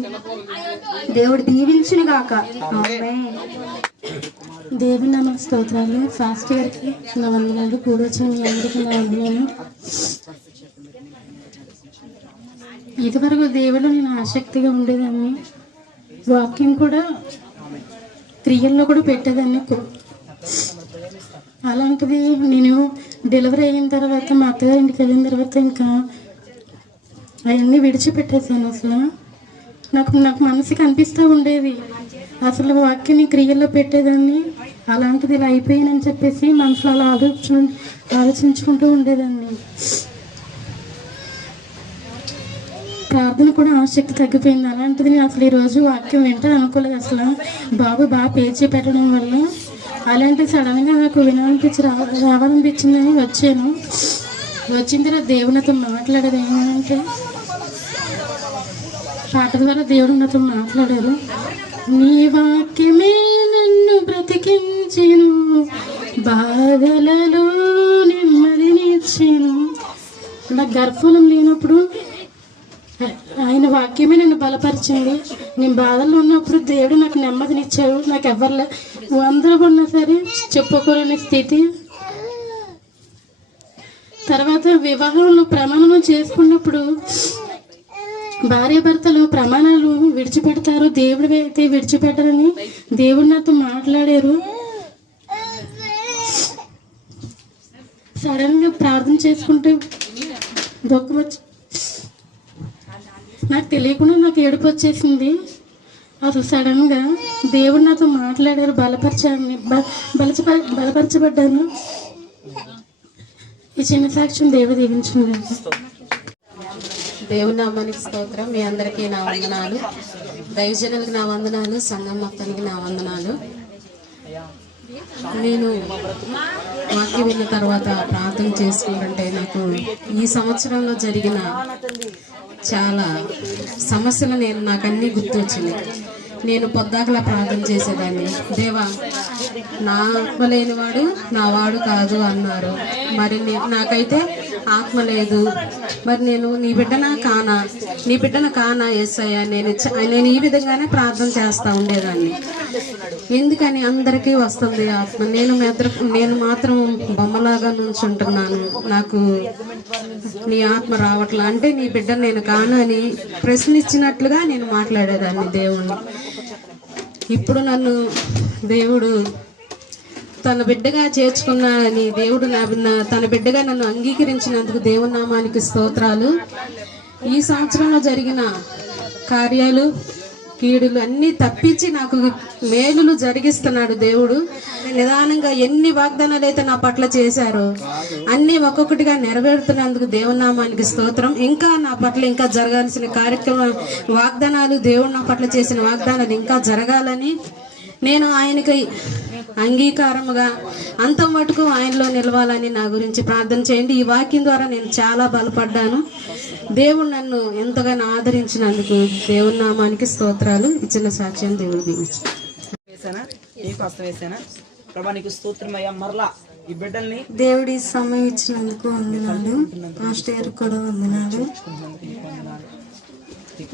దేవుడు దీవించును గాక. ఆమేన్. దేవుని నామకు స్తోత్రాలు. ఫాస్ట్ గారికి నా వందనాలు, కూడొచ్చిన మీ అందరికీ నా వందనాలు. ఇదివరకు దేవుడు నేను ఆసక్తిగా ఉండేదాన్ని, వాక్యం కూడా క్రియల్లో కూడా పెట్టేదాన్ని. అలాంటిది నేను డెలివరీ అయిన తర్వాత మా అత్తగారి ఇంటికి వెళ్ళిన తర్వాత ఇంకా అవన్నీ విడిచిపెట్టేశాను. అసలు నాకు మనసుకి అనిపిస్తూ ఉండేది అసలు వాక్యాన్ని క్రియల్లో పెట్టేదాన్ని. అలాంటిది ఇలా అయిపోయానని చెప్పేసి మనసులో అలా ఆలోచించుకుంటూ ఉండేదాన్ని. ప్రార్థన కూడా ఆసక్తి తగ్గిపోయింది. అలాంటిది నేను అసలు ఈరోజు వాక్యం వింటాను అనుకోలేదు. అసలు బాబు బాగా పేర్చి పెట్టడం వల్ల అలాంటిది సడన్గా నాకు రావాలనిపించిందని వచ్చాను. వచ్చిన తర్వాత దేవుడు నాతో మాట్లాడారు. ఏమంటే పాట ద్వారా దేవుడు నాతో మాట్లాడారు. నీ వాక్యమే నన్ను బ్రతికించెను, బాధలలో నెమ్మదినిచ్చెను. నాకు గర్భఫలం లేనప్పుడు ఆయన వాక్యమే నన్ను బలపరిచింది. నేను బాధల్లో ఉన్నప్పుడు దేవుడు నాకు నెమ్మదినిచ్చాడు. నాకు ఎవరిలో అందరూ ఉన్నా సరే చెప్పుకోలేని స్థితి. తర్వాత వివాహంలో ప్రమాణం చేసుకున్నప్పుడు భార్యాభర్తలు ప్రమాణాలు విడిచిపెడతారు, దేవుడు అయితే విడిచిపెట్టరని దేవుడు నాతో మాట్లాడారు. సడన్గా ప్రార్థన చేసుకుంటే దుఃఖం వచ్చి నాకు తెలియకుండా నాకు ఏడుపు వచ్చేసింది. అసలు సడన్గా దేవుడు నాతో మాట్లాడారు, బలపరచబడ్డాను. ఈ చిన్న సాక్ష్యం దేవుడు దీవించింది. దేవుని నామానికి స్తోత్రం. మీ అందరికీ నా వందనాలు, దైవజనులకు నా వందనాలు, సంఘం మొత్తానికి నా వందనాలు. నేను వాక్యం విన్న తర్వాత ప్రార్థన చేసుకుంటుంటే నాకు ఈ సంవత్సరంలో జరిగిన చాలా సమస్యలు నాకు అన్నీ గుర్తొచ్చినాయి. నేను పొద్దాకలా ప్రార్థన చేసేదాన్ని, దేవా నా ఆత్మ లేనివాడు నా వాడు కాదు అన్నారు. మరి నాకైతే ఆత్మ లేదు, మరి నేను నీ బిడ్డన కానా యేసయ్యా. నేను ఈ విధంగానే ప్రార్థన చేస్తూ ఉండేదాన్ని. ఎందుకని అందరికీ వస్తుంది ఆత్మ, నేను మాత్రం బొమ్మలాగా నుంచుంటున్నాను, నాకు నీ ఆత్మ రావట్లా అంటే నీ బిడ్డ నేను కాను అని ప్రశ్నించినట్లుగా నేను మాట్లాడేదాన్ని దేవుణ్ణి. ఇప్పుడు నన్ను దేవుడు తన బిడ్డగా చేర్చుకున్నాడని, దేవుడు తన బిడ్డగా నన్ను అంగీకరించినందుకు దేవుని నామానికి స్తోత్రాలు. ఈ సంవత్సరంలో జరిగిన కార్యాలు కీడులు అన్నీ తప్పించి నాకు మేలులు జరిగిస్తున్నాడు దేవుడు. నిదానంగా ఎన్ని వాగ్దానాలు అయితే నా పట్ల చేశారో అన్నీ ఒక్కొక్కటిగా నెరవేరుతున్నందుకు దేవుని నామానికి స్తోత్రం. ఇంకా నా పట్ల ఇంకా జరగాల్సిన వాగ్దానాలు, దేవుడు నా పట్ల చేసిన వాగ్దానాలు ఇంకా జరగాలని నేను ఆయనకి అంగీకారముగా అంతం మటుకు ఆయనలో నిలవాలని నా గురించి ప్రార్థన చేయండి. ఈ వాక్యం ద్వారా నేను చాలా బలపడ్డాను. దేవుడు నన్ను ఎంతగానో ఆదరించినందుకు దేవుని నామానికి స్తోత్రాలు. ఇచ్చిన సాక్ష్యం దేవుడు దీవించు. ఈ బిడ్డల్ని దేవుడి సమయం ఇచ్చినందుకు వందనాలు. మాస్టర్ గారికి కూడా వందనాలు.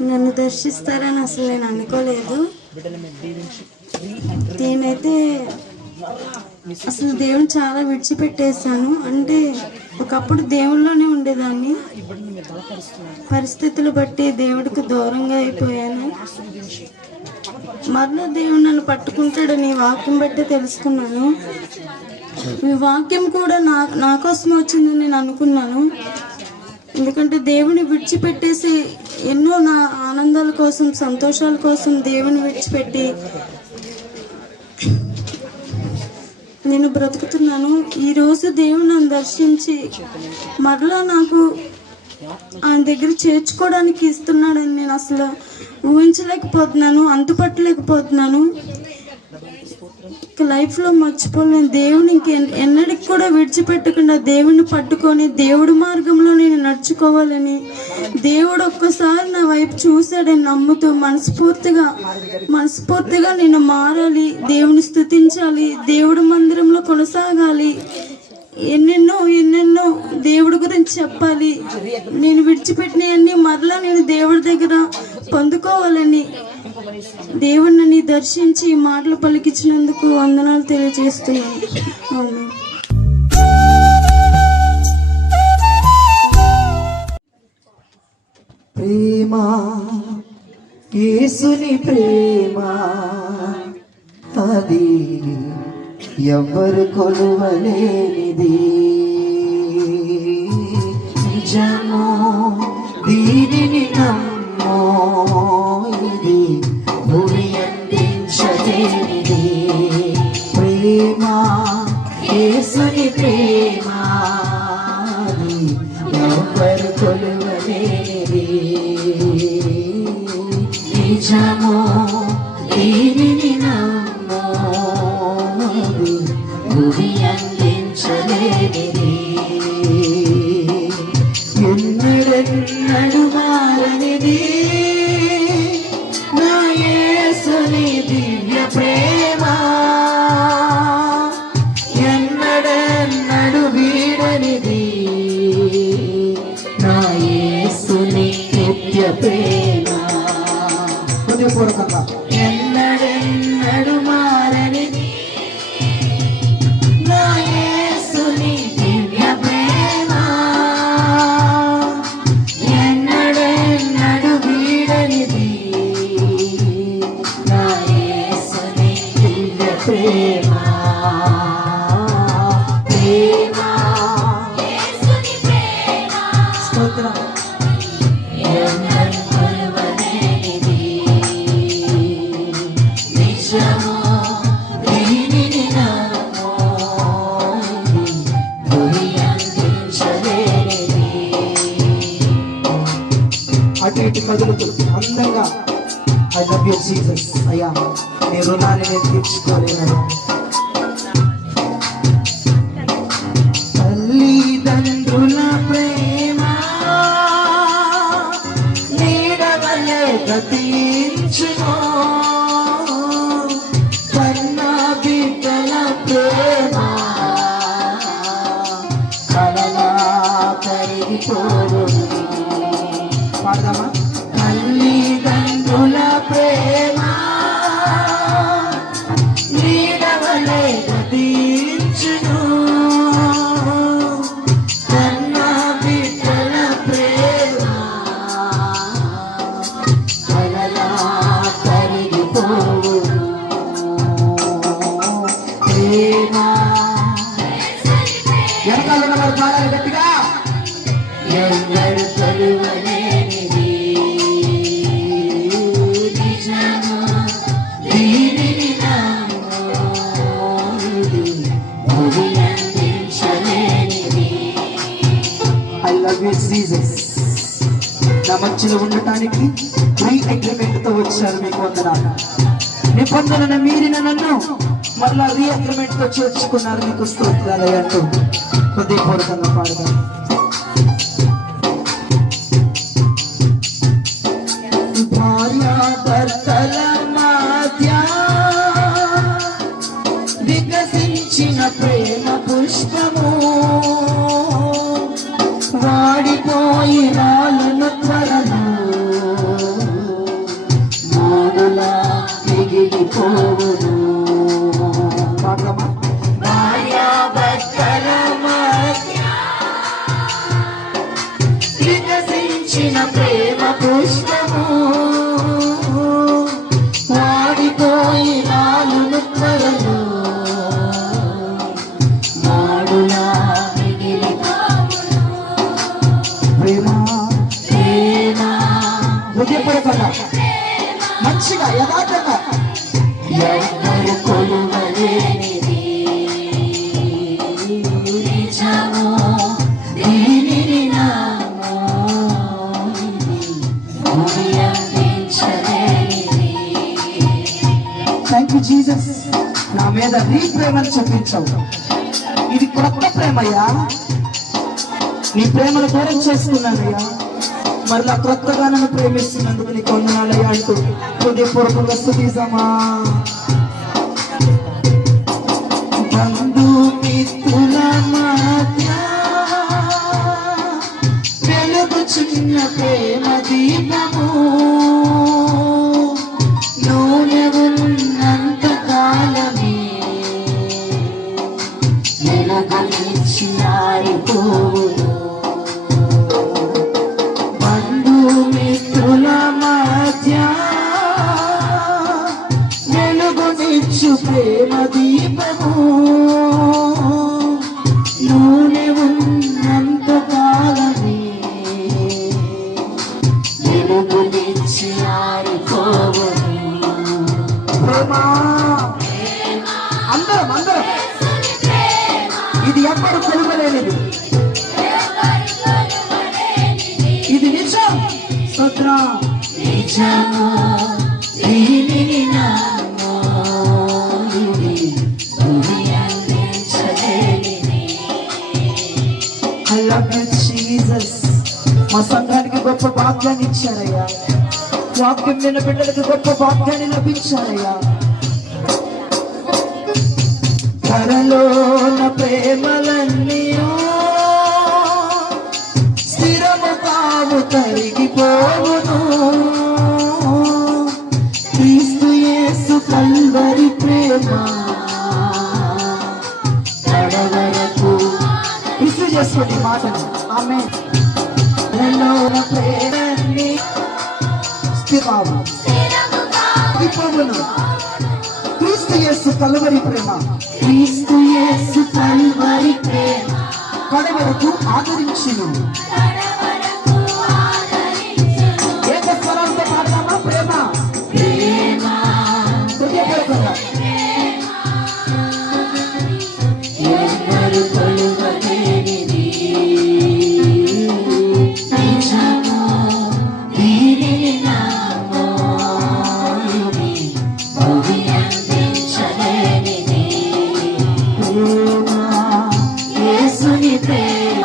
నన్ను దర్శిస్తారని అసలు నేను అనుకోలేదు. నేనైతే అసలు దేవుని చాలా విడిచిపెట్టేశాను. అంటే ఒకప్పుడు దేవుళ్ళలోనే ఉండేదాన్ని, పరిస్థితులు బట్టి దేవుడికి దూరంగా అయిపోయాను. మరలా దేవుడు నన్ను పట్టుకుంటాడని వాక్యం బట్టి తెలుసుకున్నాను. ఈ వాక్యం కూడా నా కోసం వచ్చిందని నేను అనుకున్నాను. ఎందుకంటే దేవుని విడిచిపెట్టేసి ఎన్నో నా ఆనందాల కోసం, సంతోషాల కోసం దేవుని విడిచిపెట్టి నేను బ్రతుకుతున్నాను. ఈరోజు దేవుడు నన్ను దర్శించి మరలా నాకు ఆయన దగ్గర చేర్చుకోవడానికి ఇస్తున్నాడని నేను అసలు ఊహించలేకపోతున్నాను, అంతుపట్టలేకపోతున్నాను. లైఫ్లో మర్చిపోలేను. దేవుని ఎన్నడికి కూడా విడిచిపెట్టకుండా దేవుని పట్టుకొని దేవుడి మార్గంలో నేను నడుచుకోవాలని దేవుడు ఒక్కసారి నా వైపు చూశాడని నమ్ముతూ మనస్ఫూర్తిగా నేను మారాలి, దేవుని స్తుతించాలి, దేవుడి మందిరంలో కొనసాగాలి, ఎన్నెన్నో దేవుడి గురించి చెప్పాలి. నేను విడిచిపెట్టినవన్నీ మరలా నేను దేవుడి దగ్గర పొందుకోవాలని దేవుడు నన్ను దర్శించి మాటలు పలికించినందుకు వందనాలు తెలియజేస్తున్నాను. ఆమేన్. ప్రేమ, యేసుని ప్రేమ, అది ఎవ్వరు కొలువలేనిది. నిజమో దీనిని నమ్మో, ఇది భూమి అందించలేనిది. ప్రేమ, యేసుని ప్రేమ, అది ఎవ్వరు కొలువలేనిది. నిజమో దీనిని నమ్మో, అది భూమి అందించలేనిది. ఎన్నడెన్నడు మారనిది నా యేసుని దివ్య ప్రేమ, ఎన్నడెన్నడు వీడనిది నా యేసుని నిత్య ప్రేమ. హృదయపూర్వకంగా ఎన్నడెన్నడు మారనిది నా యేసుని దివ్య ప్రేమ, ఎన్నడెన్నడు వీడనిది నా యేసుని దివ్య ప్రేమ. ప్రేమ, స్తోత్రం. ఎన్నడూ కొలువలేనిది. నిజమో దీనిని నమ్మో, ఇది భూమి అందించలేనిది. అటు ఇటు కదులుతూ అందంగా ఐ లవ్ యూ జీసస్, అయ్యా నీ రుణాన్ని నేను తీర్చుకోలేను. తల్లిదండ్రుల ప్రేమ గతించును కన్నా బిడ్డల ప్రేమ కలలా కరిగిపోదు. పాడదామా? తల్లిదండ్రుల ప్రేమ నీడవలే గతించును కన్నా బిడ్డల ప్రేమ కలలా కరిగిపోవును. ప్రేమ వెనకాల వారు పాడాలి గట్టిగా. ఎవరు తొలువలేనిది నిజము దీనిని అందించలేనిది. I love you Jesus. నా మధ్యలో ఉండటానికి ప్రీ అగ్రిమెంట్ తో వచ్చారు. మీకు వందనాలు. నిబంధనను మీరిన నన్ను మరలా రీ అగ్రిమెంట్ తో చేర్చుకున్నారు. మీకు స్తోత్రాలు అంటూ హృదయపూర్వకంగా పాడదాం. భార్యాభర్తల మధ్య వికసించిన ప్రేమ పుష్పము వాడిపోయి రాళ్ళను త్వరను మానులా మిగిలిపోవును. భార్యాభర్తల మధ్య వికసించిన ప్రేమ పుష్పము వాడిపోయి రాళ్ళను త్వరను మానులా మిగిలిపోవును. ప్రేమ ప్రేమ హృదయపూర్వకంగా మంచిగా యథార్థంగా ఎవరు కొలువలేనిది నిజము దీనిని అందించలేనిది. Thank you Jesus. నా మీద నీ ప్రేమను చూపించావు. ఇది కొత్త ప్రేమయ్యా. నీ ప్రేమను దూరం చేసుకున్నానయ్యా. మరలా కొత్తగా నన్ను ప్రేమిస్తున్నందుకు నీకు వందనాలయ్యా అంటూ హృదయపూర్వకంగా స్తుతిద్దామా. బంధుమిత్రుల మధ్య వెలుగుచున్న ప్రేమ దీపము నూనె ఉన్నంత కాలమే వెలుగునిచ్చి ఆరిపోవును. బంధుమిత్రుల మధ్య వెలుగునిచ్చు ప్రేమ దీపము నూనె ఉన్నంత కాలమే వెలుగునిచ్చి ఆరిపోవును. ప్రేమ అందరం అందరం ఇది ఎప్పుడు కొలువలేనిది. ఇది నిజం. స్తోత్రం. నిజము దీనిని I love you Jesus. మా సంఘానికి గొప్ప భాగ్యాన్ని ఇచ్చారయ్యా. వాక్యం విన్న బిడ్డలకు గొప్ప భాగ్యాన్ని లభించారయ్యా. ధరలోన ప్రేమలన్నీ స్థిరము కావు తరిగిపోవును. క్రీస్తు యేసు కల్వరి ప్రేమ కడవరకు విసు చేసుకోండి మాటలు. ఆమె ధరలోన ప్రేమలన్నీ స్థిరము తరిగిపోవును. క్రీస్తు యేసు కల్వరి ప్రేమ క్రీస్తు యేసు కల్వరి ప్రేమ కడవరకు ఆదరించును. ఏక స్వరంతో పాడదామా? ప్రేమ ప్రేమ హృదయపూర్వకంగా. ఎవరు కొలువలేనిది నిజము దీనిని అందించలేనిది. ప్రేమ యేసుని ప్రేమ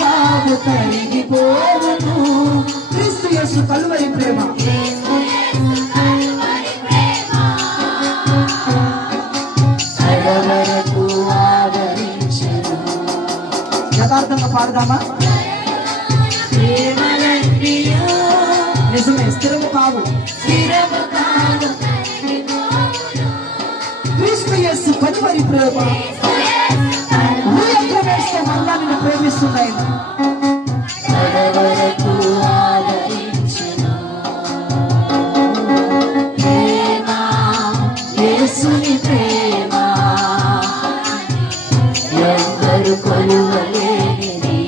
తాగు తరిగిపోవును. క్రీస్తు యేసు కలువరి ప్రేమ కడవరకు ఆదరించెను. యథార్థంగా పాడదామా? నిజమే, స్థిరము కావు. క్రీస్తు యేసు కలువరి ప్రేమ వేస్తే మళ్ళా నిన్ను ప్రేమిస్తున్నాయి. యేసుని ప్రేమ ఎవరు కొలువలేనిది.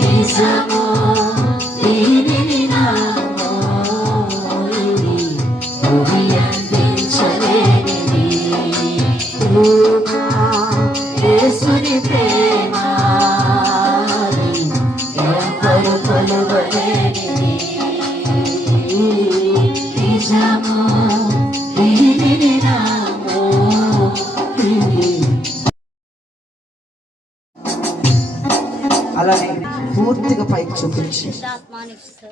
నిజము దీనిని నమ్ము, ఇది భూమి అందించలేనిది. యేసుని ప్రేమ ఎవరు కొలువలేనిది. నిజము దీనిని నమ్ము, అలానే పూర్తిగా పైకి చూపించి ఆత్మానికి